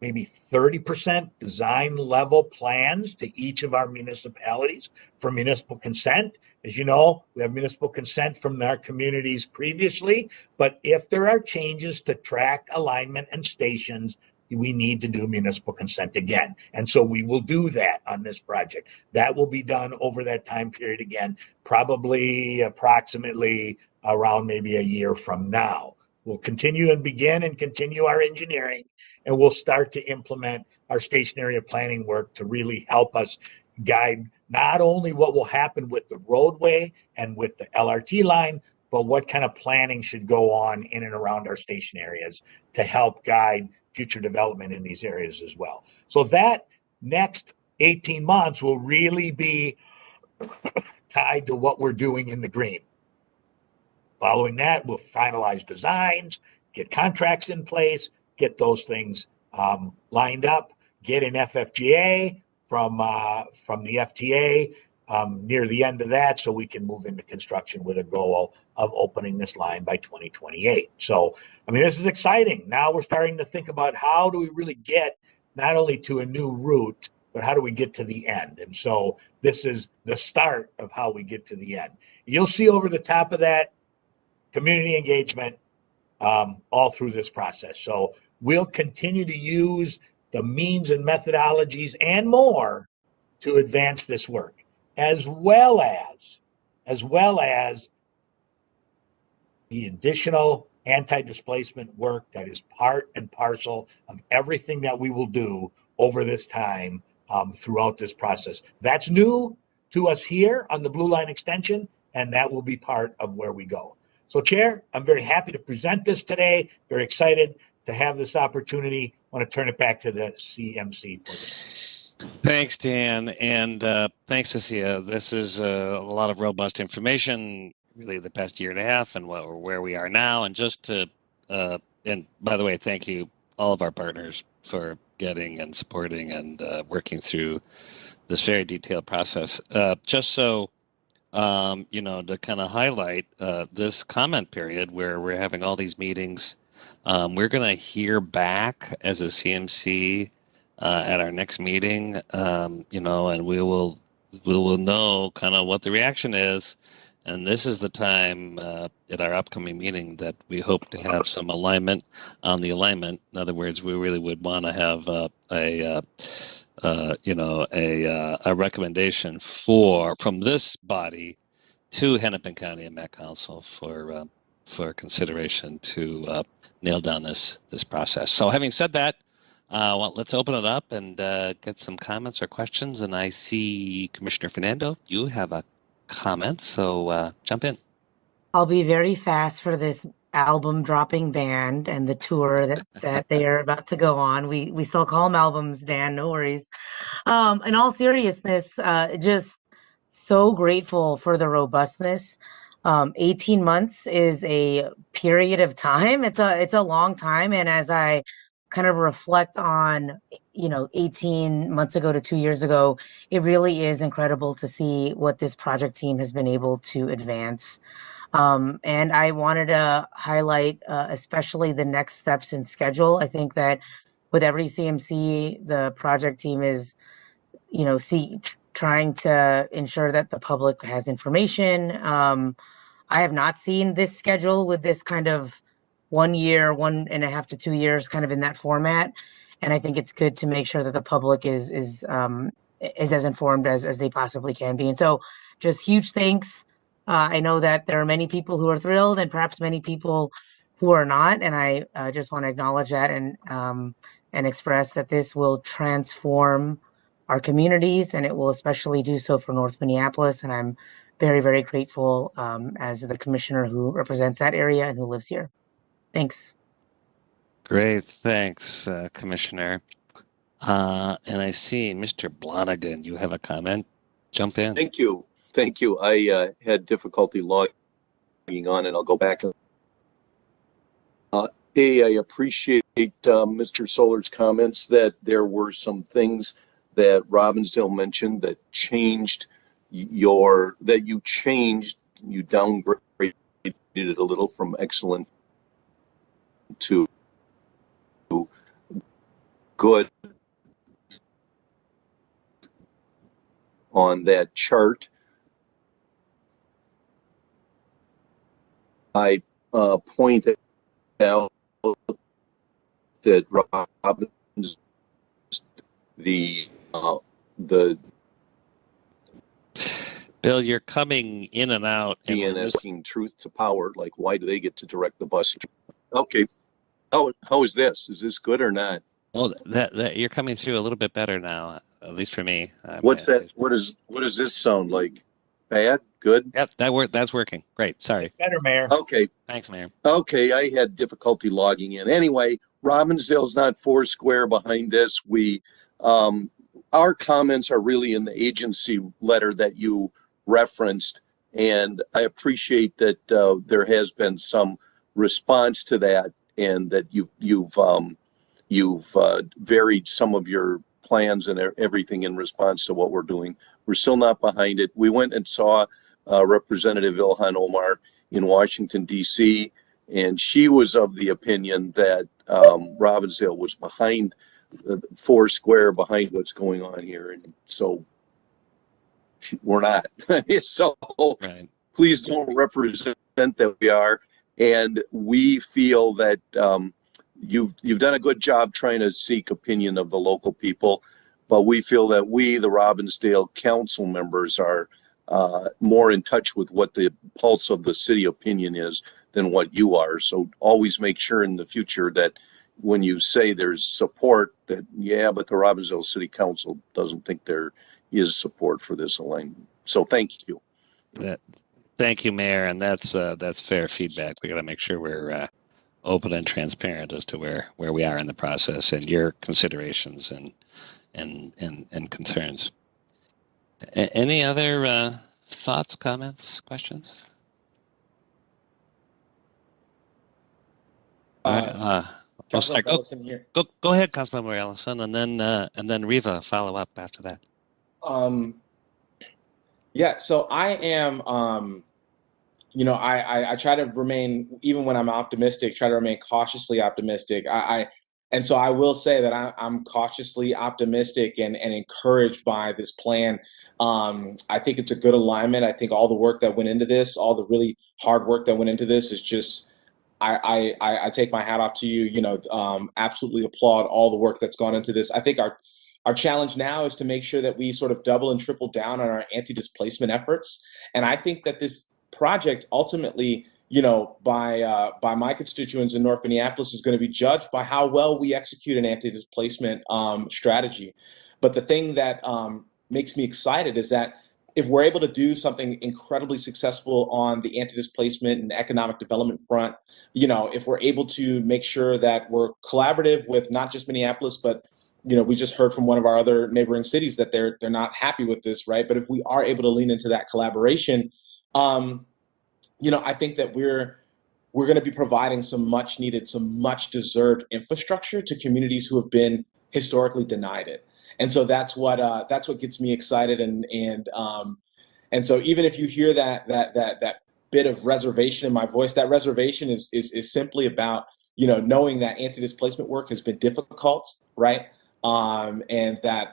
maybe 30% design level plans to each of our municipalities for municipal consent. As you know, we have municipal consent from our communities previously, but if there are changes to track alignment and stations, we need to do municipal consent again. And so we will do that on this project. That will be done over that time period again, probably approximately around maybe a year from now. We'll continue and begin and continue our engineering, and we'll start to implement our station area planning work to really help us guide not only what will happen with the roadway and with the LRT line, but what kind of planning should go on in and around our station areas to help guide future development in these areas as well. So that next 18 months will really be tied to what we're doing in the green. Following that, we'll finalize designs, get contracts in place, get those things lined up, get an FFGA from the FTA near the end of that, so we can move into construction with a goal of opening this line by 2028. So, I mean, this is exciting. Now we're starting to think about how do we really get not only to a new route, but how do we get to the end? And so this is the start of how we get to the end. You'll see over the top of that community engagement all through this process. So we'll continue to use the means and methodologies and more to advance this work, as well as the additional anti-displacement work that is part and parcel of everything that we will do over this time throughout this process. That's new to us here on the Blue Line extension, and that will be part of where we go. So, Chair, I'm very happy to present this today. Very excited to have this opportunity. I want to turn it back to the CMC for this. Thanks, Dan, and thanks, Sophia. This is a lot of robust information, really the past year and a half and where we are now. And just to, and by the way, thank you, all of our partners, for getting and supporting and working through this very detailed process. Just so, you know, to kind of highlight this comment period where we're having all these meetings, we're going to hear back as a CMC at our next meeting, you know, and we will know kind of what the reaction is. And this is the time at our upcoming meeting that we hope to have some alignment on the alignment. In other words, we really would want to have a recommendation from this body to Hennepin County and Met Council for consideration to nail down this process. So having said that, well, let's open it up and get some comments or questions. And I see Commissioner Fernando, you have a comment, so jump in. I'll be very fast for this album dropping band and the tour that they are about to go on. We still call them albums, Dan, no worries. In all seriousness, just so grateful for the robustness. 18 months is a period of time. It's a long time. And as I kind of reflect on, 18 months ago to 2 years ago, it really is incredible to see what this project team has been able to advance. And I wanted to highlight especially the next steps in schedule. I think that with every CMC, the project team is, trying to ensure that the public has information. I have not seen this schedule with this kind of 1 year, 1.5 to 2 years, kind of in that format. And I think it's good to make sure that the public is as informed as they possibly can be. And so, just huge thanks. I know that there are many people who are thrilled, and perhaps many people who are not. And I just want to acknowledge that and express that this will transform our communities, and it will especially do so for North Minneapolis. And I'm very, very grateful as the commissioner who represents that area and who lives here. Thanks. Great, thanks, Commissioner. And I see Mr. Blonigan, you have a comment? Jump in. Thank you. Thank you. I had difficulty logging on, and I'll go back. I appreciate Mr. Solar's comments that there were some things that Robbinsdale mentioned that changed you downgraded it a little from excellent to good on that chart. I pointed out that Robbins, the Bill, you're coming in and out. And asking truth to power, like why do they get to direct the bus? Okay, how is this? Is this good or not? Oh, that you're coming through a little bit better now, at least for me. What's that? What does this sound like? Bad? Good? Yep, that's working. Great. Sorry. Better, Mayor. Okay. Thanks, Mayor. Okay, I had difficulty logging in. Anyway, Robbinsdale's not foursquare behind this. Our comments are really in the agency letter that you referenced, and I appreciate that there has been some response to that, and that you've varied some of your plans and everything in response to what we're doing. We're still not behind it. We went and saw Representative Ilhan Omar in Washington, D.C., and she was of the opinion that Robbinsdale was behind foursquare, behind what's going on here. And so we're not. So right. Please don't represent that we are. And we feel that you've done a good job trying to seek opinion of the local people, but we feel that we, the Robbinsdale council members, are more in touch with what the pulse of the city opinion is than what you are. So always make sure in the future that when you say there's support, that yeah, but the Robbinsdale City Council doesn't think there is support for this alignment. So thank you. Thank you, Mayor, and that's fair feedback. We got to make sure we're open and transparent as to where we are in the process and your considerations and concerns. Any other thoughts, comments, questions? Councilmember Ellison here. Go ahead, Councilmember Ellison, and then Riva follow up after that. Yeah, so I am, I try to remain, even when I'm optimistic, try to remain cautiously optimistic. And so I will say that I'm cautiously optimistic and encouraged by this plan. I think it's a good alignment. I think all the work that went into this, all the really hard work that went into this is just, I take my hat off to you, absolutely applaud all the work that's gone into this. I think our challenge now is to make sure that we sort of double and triple down on our anti-displacement efforts. And I think that this project ultimately, by my constituents in North Minneapolis is going to be judged by how well we execute an anti-displacement strategy. But the thing that makes me excited is that if we're able to do something incredibly successful on the anti-displacement and economic development front, if we're able to make sure that we're collaborative with not just Minneapolis, but we just heard from one of our other neighboring cities that they're not happy with this, right? But if we are able to lean into that collaboration, I think that we're going to be providing some much needed, some much deserved infrastructure to communities who have been historically denied it. And so that's what gets me excited. And so even if you hear that bit of reservation in my voice. That reservation is simply about, knowing that anti-displacement work has been difficult, right? And that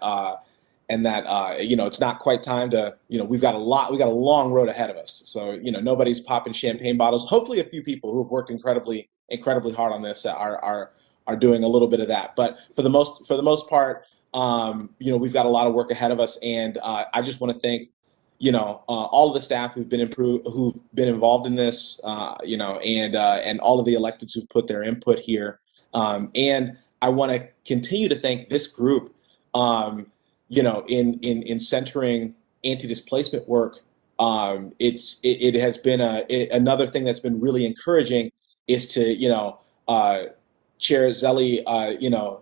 it's not quite time to, we've got a long road ahead of us. So, nobody's popping champagne bottles. Hopefully a few people who have worked incredibly hard on this are doing a little bit of that. But for the most part, we've got a lot of work ahead of us. And I just want to thank, all of the staff who've been involved in this, and all of the electeds who've put their input here. And I want to continue to thank this group, in centering anti-displacement work. It has been another thing that's been really encouraging is to, Chair Zelli,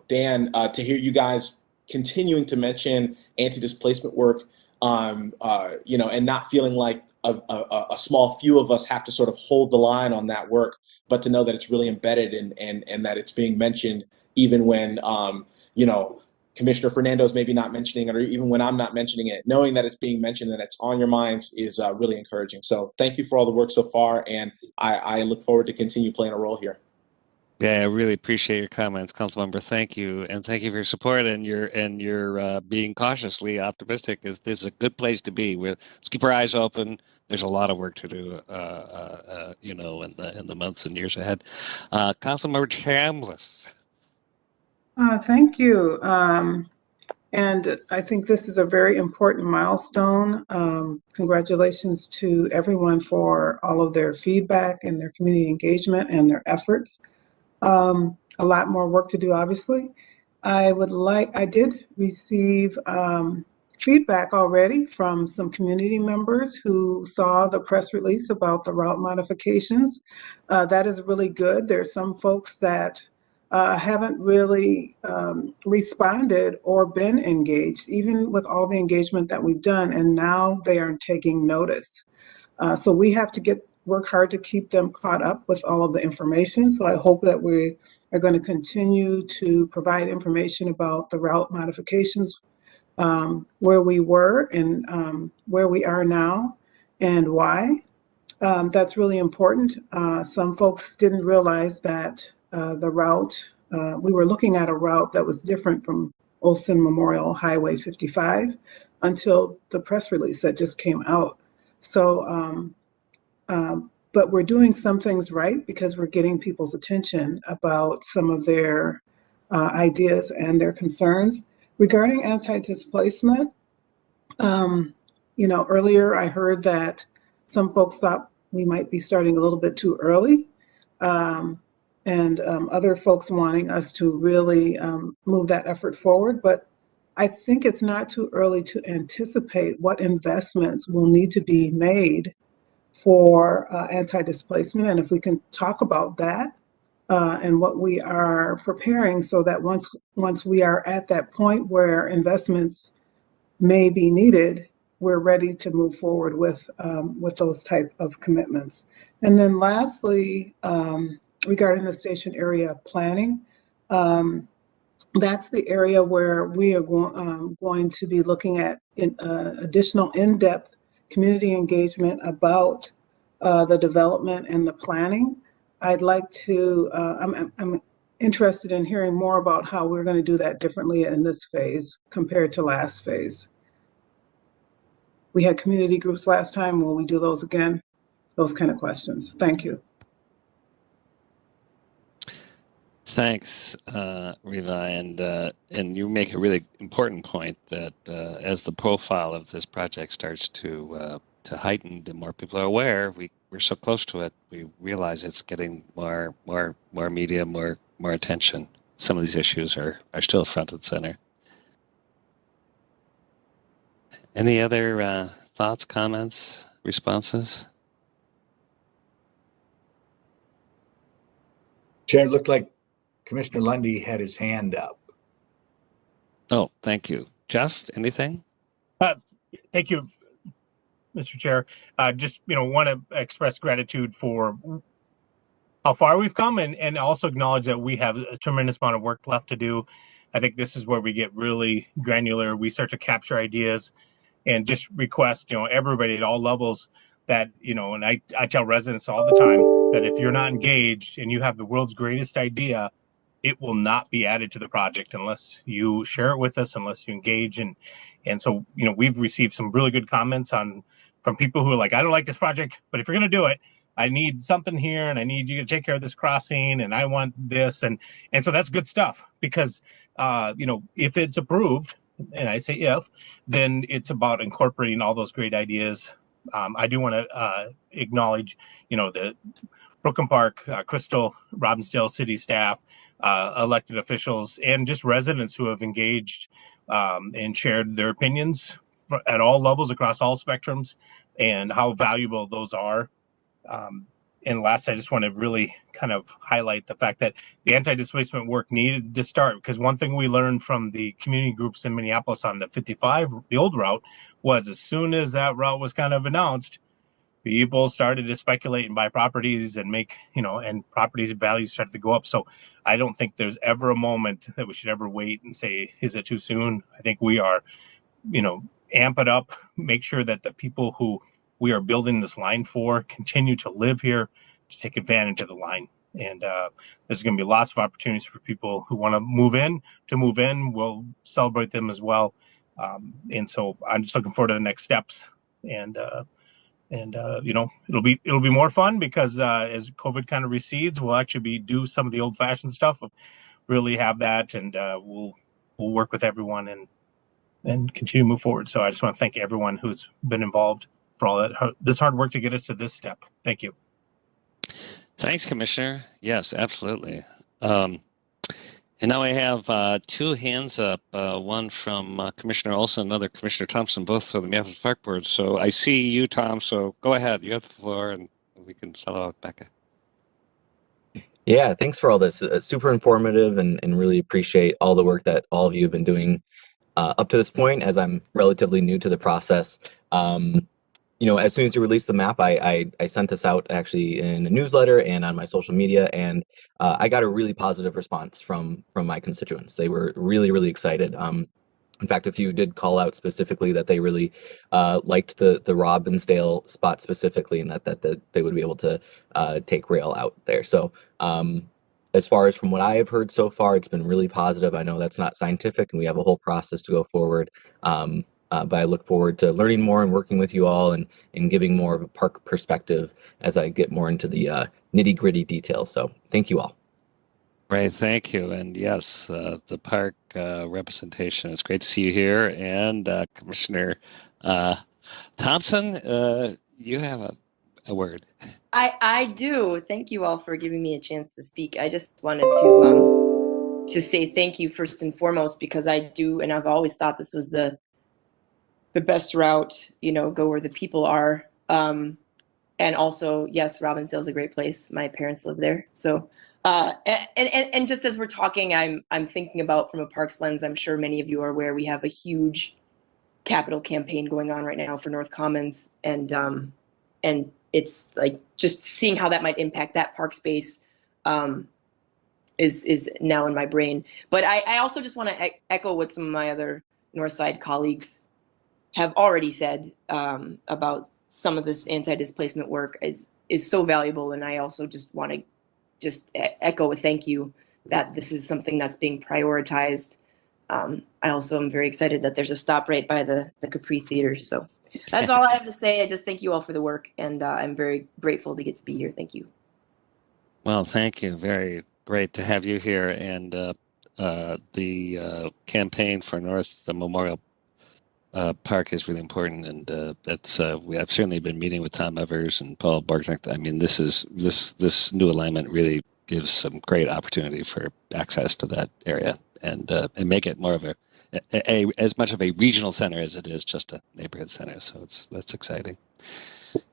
Dan, to hear you guys continuing to mention anti-displacement work, and not feeling like a small few of us have to sort of hold the line on that work, but to know that it's really embedded and that it's being mentioned even when, Commissioner Fernando's maybe not mentioning it, or even when I'm not mentioning it, knowing that it's being mentioned and it's on your minds is really encouraging. So thank you for all the work so far, and I look forward to continue playing a role here. Yeah, I really appreciate your comments, Councilmember. Thank you, and thank you for your support and your being cautiously optimistic. This is a good place to be. Let's keep our eyes open. There's a lot of work to do, in the months and years ahead. Councilmember Chambliss. Thank you. And I think this is a very important milestone. Congratulations to everyone for all of their feedback and their community engagement and their efforts. A lot more work to do, obviously. I did receive feedback already from some community members who saw the press release about the route modifications. That is really good. There's some folks that haven't really responded or been engaged, even with all the engagement that we've done, and now they are taking notice. So we have to work hard to keep them caught up with all of the information. So I hope that we are going to continue to provide information about the route modifications, where we were and where we are now and why. That's really important. Some folks didn't realize that the route, we were looking at a route that was different from Olson Memorial Highway 55 until the press release that just came out. So, but we're doing some things right because we're getting people's attention about some of their ideas and their concerns. Regarding anti-displacement, earlier I heard that some folks thought we might be starting a little bit too early, and other folks wanting us to really move that effort forward. But I think it's not too early to anticipate what investments will need to be made for anti-displacement, and if we can talk about that and what we are preparing, so that once we are at that point where investments may be needed, we're ready to move forward with those type of commitments. And then lastly, regarding the station area planning, that's the area where we are going to be looking at additional in-depth community engagement about the development and the planning. I'd like to, I'm interested in hearing more about how we're going to do that differently in this phase compared to last phase. We had community groups last time. Will we do those again? Those kind of questions. Thank you. Thanks, Riva, and you make a really important point that as the profile of this project starts to heighten, the more people are aware. We're so close to it. We realize it's getting more media, more attention. Some of these issues are still front and center. Any other thoughts, comments, responses? Chair, it looked like Commissioner Lundy had his hand up. Oh, thank you. Jeff, anything? Thank you, Mr. Chair. Just, want to express gratitude for how far we've come and also acknowledge that we have a tremendous amount of work left to do. I think this is where we get really granular. We start to capture ideas and just request, everybody at all levels, that, and I tell residents all the time that if you're not engaged and you have the world's greatest idea, it will not be added to the project unless you share it with us, unless you engage. And so, we've received some really good comments from people who are like, I don't like this project, but if you're going to do it, I need something here and I need you to take care of this crossing and I want this. And so that's good stuff because, if it's approved, and I say if, then it's about incorporating all those great ideas. I do want to acknowledge, the Brooklyn Park, Crystal, Robbinsdale city staff, elected officials, and just residents who have engaged and shared their opinions at all levels across all spectrums and how valuable those are. And last, I just want to really kind of highlight the fact that the anti-displacement work needed to start, because one thing we learned from the community groups in Minneapolis on the 55, the old route, was as soon as that route was kind of announced, people started to speculate and buy properties and make, and properties values started to go up. So I don't think there's ever a moment that we should ever wait and say, is it too soon? I think we are, amp it up, make sure that the people who we are building this line for continue to live here, to take advantage of the line. And there's going to be lots of opportunities for people who want to move in. We'll celebrate them as well. And so I'm just looking forward to the next steps. And it'll be more fun because as COVID kind of recedes, we'll actually do some of the old fashioned stuff, really have that, and we'll work with everyone and continue to move forward. So I just want to thank everyone who's been involved for all this hard work to get us to this step. Thank you. Thanks, Commissioner. Yes, absolutely. And now I have two hands up, one from Commissioner Olson, another Commissioner Thompson, both for the Minneapolis Park Board. So I see you, Tom, so go ahead. You have the floor, and we can settle out Becca. Yeah, thanks for all this. Super informative and really appreciate all the work that all of you have been doing up to this point, as I'm relatively new to the process. As soon as you released the map, I sent this out actually in a newsletter and on my social media, and I got a really positive response from my constituents. They were really, really excited. In fact, a few did call out specifically that they really liked the Robbinsdale spot specifically, and that they would be able to take rail out there. So as far as from what I have heard so far, it's been really positive. I know that's not scientific and we have a whole process to go forward. But I look forward to learning more and working with you all and giving more of a park perspective as I get more into the nitty gritty details. So thank you all. Right, thank you. And yes, the park representation, it's great to see you here. And Commissioner Thompson, you have a word. I do. Thank you all for giving me a chance to speak. I just wanted to say thank you first and foremost, because I do, and I've always thought this was the best route, go where the people are. And also, yes, Robbinsdale is a great place. My parents live there. So, and just as we're talking, I'm thinking about from a parks lens. I'm sure many of you are aware we have a huge capital campaign going on right now for North Commons, and it's like just seeing how that might impact that park space is now in my brain. But I also just want to echo what some of my other Northside colleagues have already said about some of this anti-displacement work is so valuable. And I also just want to echo a thank you that this is something that's being prioritized. I also am very excited that there's a stop right by the Capri Theater. So that's all I have to say. I just thank you all for the work, and I'm very grateful to get to be here. Thank you. Well, thank you. Very great to have you here. And the campaign for the Memorial Park is really important, and I've certainly been meeting with Tom Evers and Paul Borgnick. I mean, this new alignment really gives some great opportunity for access to that area and make it more of as much of a regional center as it is just a neighborhood center. So that's exciting.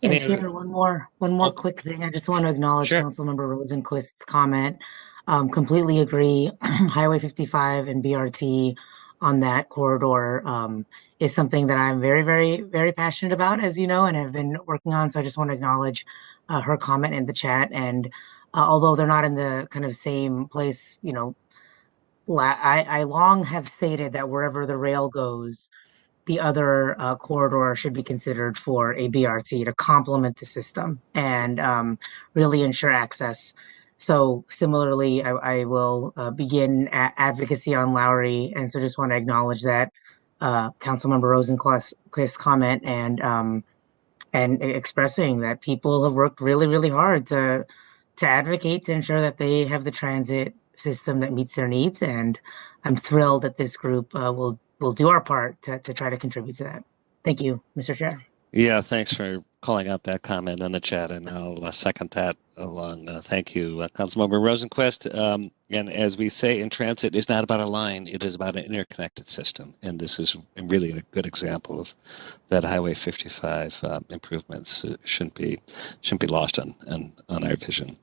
And Chair, one more quick thing. I just want to acknowledge Councilmember Rosenquist's comment. Completely agree. Highway 55 and BRT on that corridor is something that I'm very, very, very passionate about, as you know, and have been working on. So I just want to acknowledge her comment in the chat. And although they're not in the kind of same place, I long have stated that wherever the rail goes, the other corridor should be considered for a BRT to complement the system and really ensure access. So similarly, I will begin advocacy on Lowry, and so just want to acknowledge that Councilmember Rosenquist's comment and expressing that people have worked really, really hard to advocate to ensure that they have the transit system that meets their needs, and I'm thrilled that this group will do our part to try to contribute to that. Thank you, Mr. Chair. Yeah, thanks for calling out that comment in the chat, and I'll second that along. Thank you, Councilmember Rosenquist. And as we say in transit, it's not about a line, it is about an interconnected system. And this is really a good example of that Highway 55 improvements shouldn't be lost on our vision.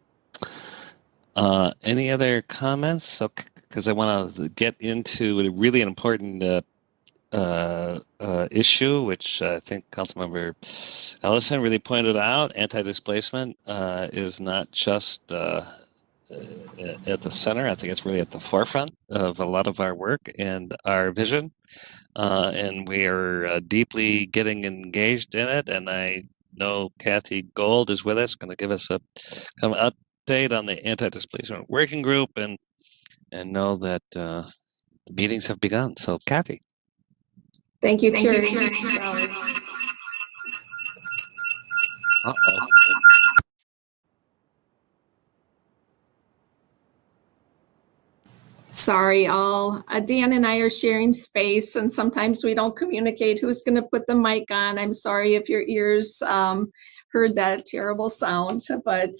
Any other comments? Because I want to get into a really important issue, which I think Councilmember Ellison really pointed out. Anti-displacement is not just at the center. I think it's really at the forefront of a lot of our work and our vision. And we are deeply getting engaged in it. And I know Kathy Gold is with us, going to give us a kind of update on the anti-displacement working group, and know that the meetings have begun. So, Kathy. Thank you, Chair. Uh-oh. Sorry, all. Dan and I are sharing space, and sometimes we don't communicate who's going to put the mic on. I'm sorry if your ears heard that terrible sound, but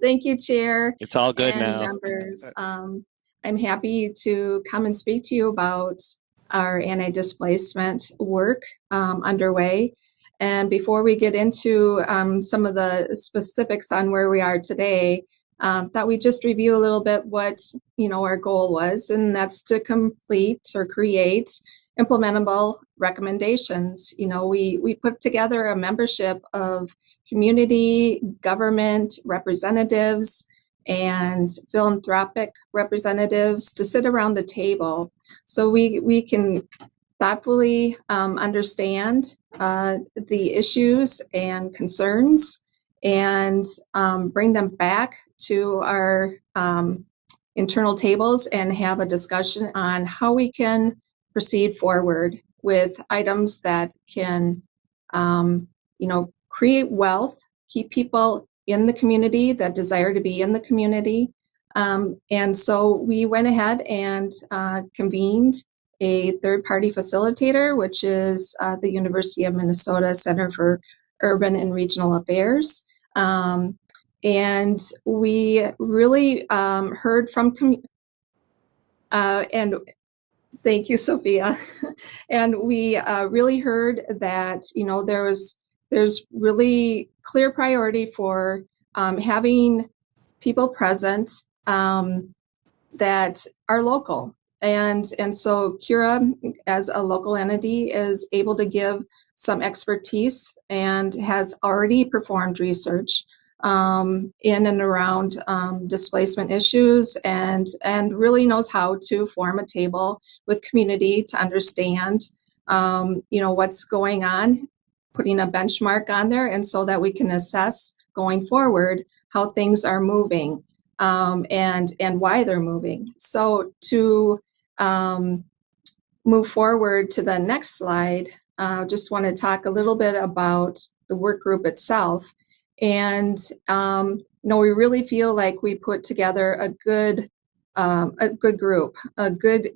thank you, Chair. It's all good and now. Members, I'm happy to come and speak to you about our anti-displacement work underway. And before we get into some of the specifics on where we are today, thought we'd just review a little bit what our goal was, and that's to complete or create implementable recommendations. We put together a membership of community, government representatives, and philanthropic representatives to sit around the table so we can thoughtfully understand the issues and concerns and bring them back to our internal tables and have a discussion on how we can proceed forward with items that can create wealth, keep people in the community that desire to be in the community. And so we went ahead and convened a third-party facilitator, which is the University of Minnesota Center for Urban and Regional Affairs. And we really heard from, and thank you, Sophia. And we really heard that, there's really clear priority for having people present that are local. And so Cura, as a local entity, is able to give some expertise and has already performed research in and around displacement issues, and really knows how to form a table with community to understand what's going on, putting a benchmark on there, and so that we can assess going forward how things are moving and why they're moving. So to move forward to the next slide, just want to talk a little bit about the work group itself. And we really feel like we put together a good group, a good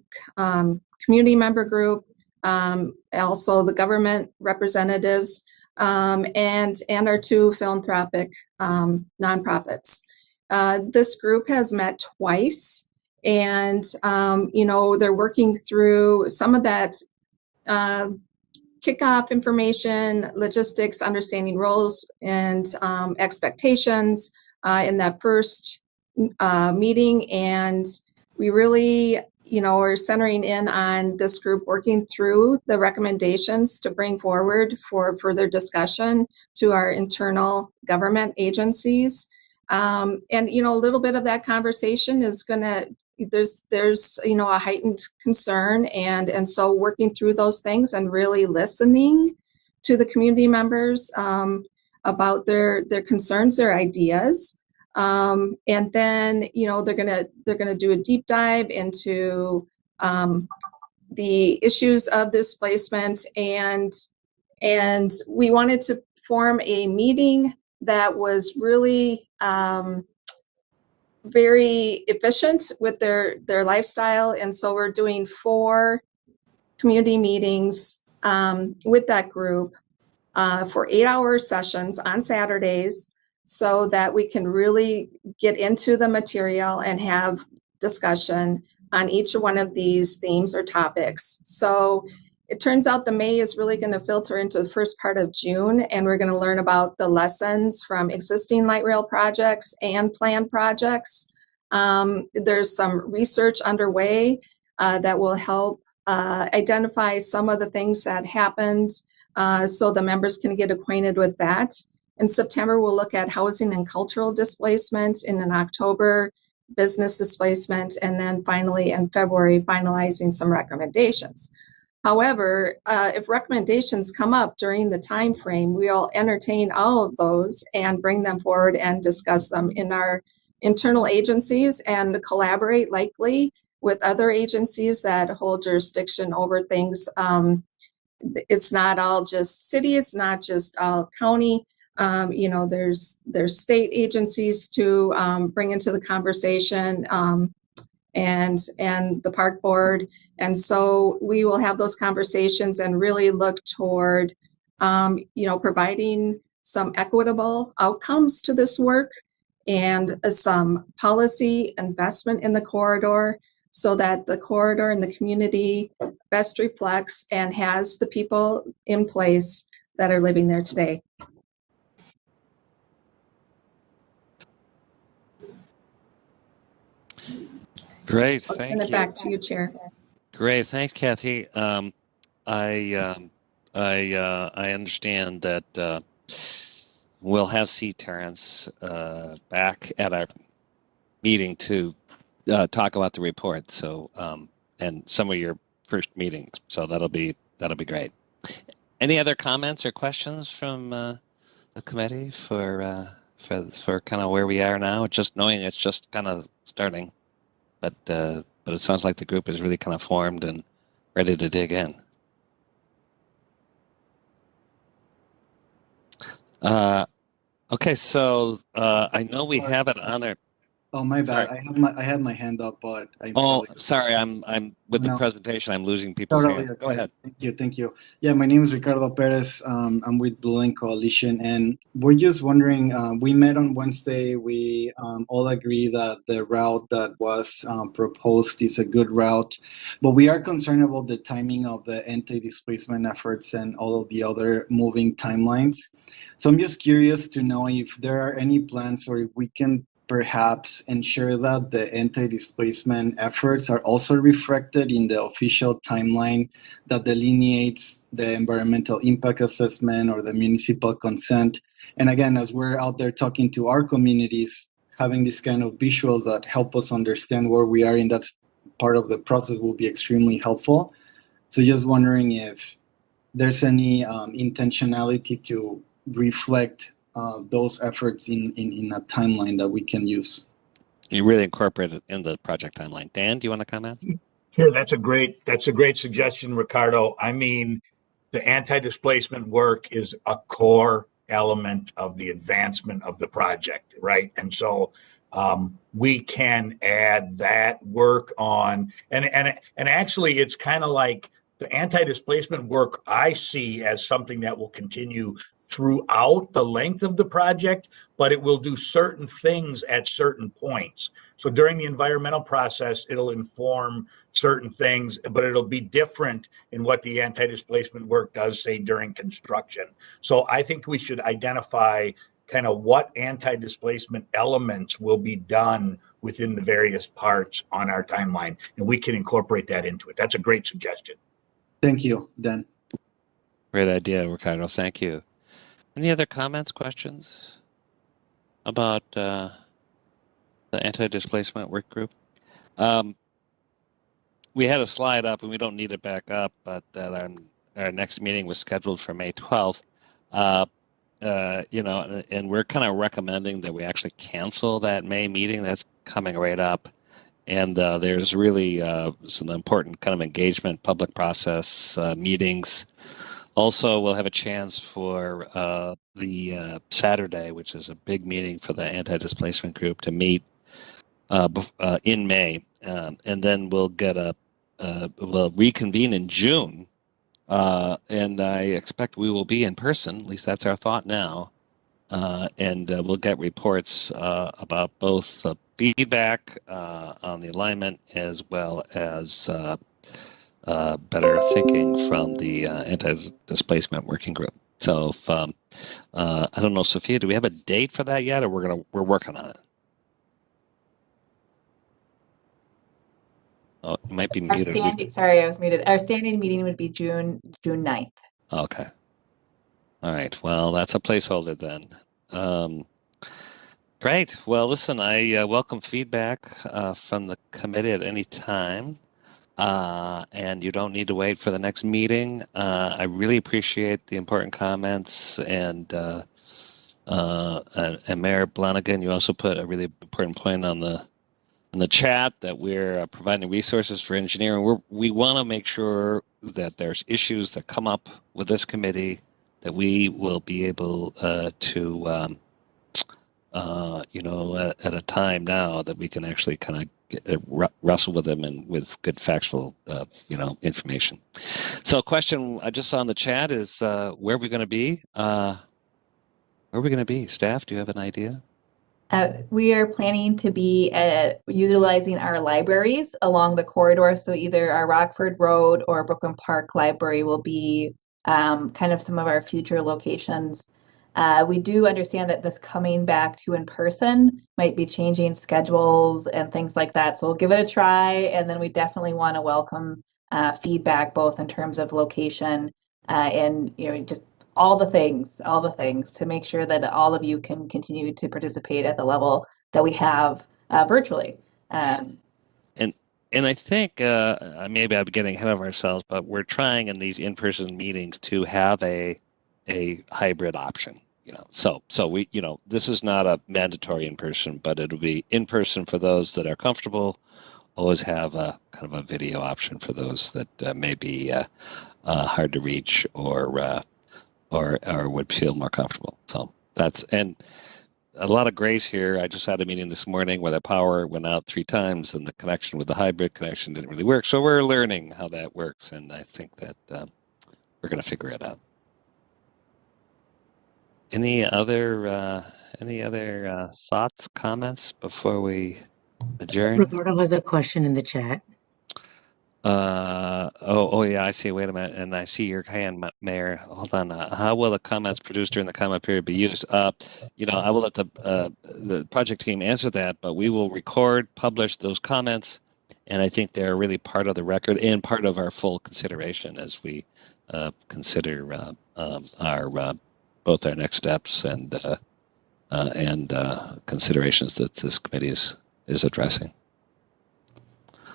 community member group, also the government representatives, and our two philanthropic nonprofits. This group has met twice, and they're working through some of that kickoff information, logistics, understanding roles and expectations in that first meeting. And we really, are centering in on this group working through the recommendations to bring forward for further discussion to our internal government agencies. And, a little bit of that conversation is going to, there's a heightened concern, and so working through those things and really listening to the community members about their concerns, their ideas. And then they're gonna do a deep dive into the issues of displacement, and we wanted to form a meeting that was really very efficient with their lifestyle. And so we're doing 4 community meetings with that group for 8-hour sessions on Saturdays, so that we can really get into the material and have discussion on each one of these themes or topics. So it turns out the May is really going to filter into the first part of June, and we're going to learn about the lessons from existing light rail projects and planned projects. There's some research underway that will help identify some of the things that happened, so the members can get acquainted with that. In September, we'll look at housing and cultural displacement, and in October, business displacement, and then finally in February, finalizing some recommendations. However, if recommendations come up during the time frame, we'll entertain all of those and bring them forward and discuss them in our internal agencies, and collaborate likely with other agencies that hold jurisdiction over things. It's not all just city, it's not just all county. There's state agencies to bring into the conversation, and the park board. And so we will have those conversations and really look toward providing some equitable outcomes to this work, and some policy investment in the corridor, so that the corridor and the community best reflects and has the people in place that are living there today. Great, I'll turn thank it you. back to you, Chair. Great, thanks, Kathy. I understand that we'll have C. Terrence back at our meeting to talk about the report. So and some of your first meetings. So that'll be great. Any other comments or questions from the committee for kind of where we are now? Just knowing it's just kind of starting, but it sounds like the group is really kind of formed and ready to dig in. Okay, so I know we have it on our. Oh, my bad. Sorry. I had my hand up, but sorry. I'm with the presentation. I'm losing people's Totally hands. okay. Go ahead. Thank you. Yeah, my name is Ricardo Perez. I'm with Blue Line Coalition, and we're just wondering. We met on Wednesday. We all agree that the route that was proposed is a good route, but we are concerned about the timing of the anti-displacement efforts and all of the other moving timelines. So I'm just curious to know if there are any plans, or if we can perhaps ensure that the anti-displacement efforts are also reflected in the official timeline that delineates the environmental impact assessment or the municipal consent. And again, as we're out there talking to our communities, having these kind of visuals that help us understand where we are in that part of the process will be extremely helpful. So just wondering if there's any intentionality to reflect those efforts in a timeline that we can use. You really incorporate it in the project timeline. Dan, do you want to comment? Sure, that's a great suggestion, Ricardo. I mean, the anti-displacement work is a core element of the advancement of the project, right? And so we can add that work on, and actually it's kind of like the anti-displacement work I see as something that will continue throughout the length of the project, but it will do certain things at certain points. So during the environmental process, it'll inform certain things, but it'll be different in what the anti-displacement work does, say, during construction. So I think we should identify kind of what anti-displacement elements will be done within the various parts on our timeline, and we can incorporate that into it. That's a great suggestion. Thank you, Dan. Great idea, Ricardo. Thank you. Any other comments, questions about the anti-displacement work group? We had a slide up, and we don't need it back up, but that our next meeting was scheduled for May 12th. You know, and we're kind of recommending that we actually cancel that May meeting that's coming right up. And there's really some important kind of engagement, public process meetings. Also, we'll have a chance for the Saturday, which is a big meeting for the anti-displacement group, to meet in May, and then we'll reconvene in June, and I expect we will be in person. At least that's our thought now, and we'll get reports about both the feedback on the alignment as well as better thinking from the anti-displacement working group. So, if, I don't know, Sophia, do we have a date for that yet, or we're working on it? Oh, it might be muted. Sorry, I was muted. Our standing meeting would be June 9th. Okay. All right. Well, that's a placeholder then. Great. Well, listen, I welcome feedback from the committee at any time. And you don't need to wait for the next meeting. I really appreciate the important comments, and Mayor Blonigan, you also put a really important point on the chat that we're providing resources for engineering. We want to make sure that there's issues that come up with this committee that we will be able to, you know, at a time now that we can actually kind of wrestle with them and with good factual, you know, information. So, question I just saw in the chat is, where are we going to be? Where are we going to be? Staff, do you have an idea? We are planning to be utilizing our libraries along the corridor. So either our Rockford Road or Brooklyn Park Library will be kind of some of our future locations. We do understand that this coming back to in person might be changing schedules and things like that. So we'll give it a try. And then we definitely want to welcome feedback, both in terms of location and, you know, just all the things to make sure that all of you can continue to participate at the level that we have virtually. And I think maybe I'm getting ahead of ourselves, but we're trying in these in-person meetings to have a hybrid option. You know, so we, you know, this is not a mandatory in-person, but it'll be in-person for those that are comfortable. Always have a kind of a video option for those that may be hard to reach or would feel more comfortable. So that's, and a lot of grace here. I just had a meeting this morning where the power went out 3 times and the connection with the hybrid connection didn't really work. So we're learning how that works, and I think that we're going to figure it out. Any other thoughts, comments before we adjourn? Roberto has a question in the chat. Oh yeah, I see. Wait a minute, and I see your hand, Mayor. Hold on. How will the comments produced during the comment period be used? You know, I will let the project team answer that, but we will record, publish those comments, and I think they're really part of the record and part of our full consideration as we consider our both our next steps and considerations that this committee is addressing.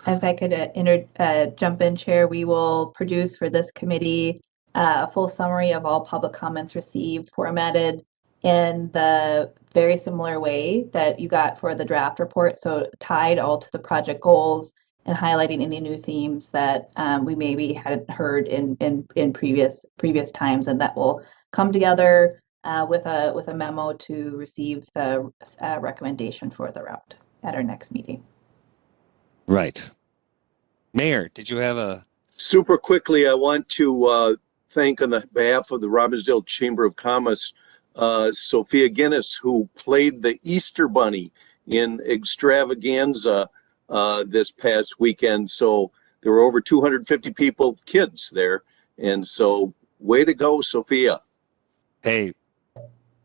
If I could jump in, Chair, we will produce for this committee a full summary of all public comments received, formatted in the very similar way that you got for the draft report. So tied all to the project goals and highlighting any new themes that we maybe hadn't heard in previous times, and that will come together with a memo to receive the recommendation for the route at our next meeting. Right. Mayor, did you have a... Super quickly, I want to thank on the behalf of the Robbinsdale Chamber of Commerce, Sophia Guinness, who played the Easter Bunny in Extravaganza this past weekend. So there were over 250 people, kids there. And so way to go, Sophia. Hey,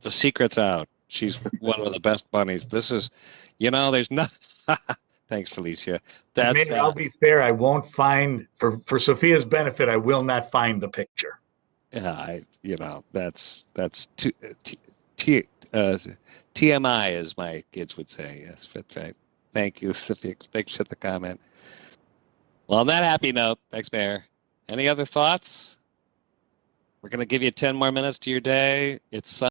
the secret's out. She's one of the best bunnies. This is, you know, there's not... Thanks, Felicia. That's, I'll be fair. I won't find, for Sophia's benefit, I will not find the picture. Yeah, you know, that's TMI, as my kids would say. Yes, that's right. Thank you, Sophia. Thanks for the comment. Well, on that happy note, thanks, Mayor. Any other thoughts? We're going to give you 10 more minutes to your day. It's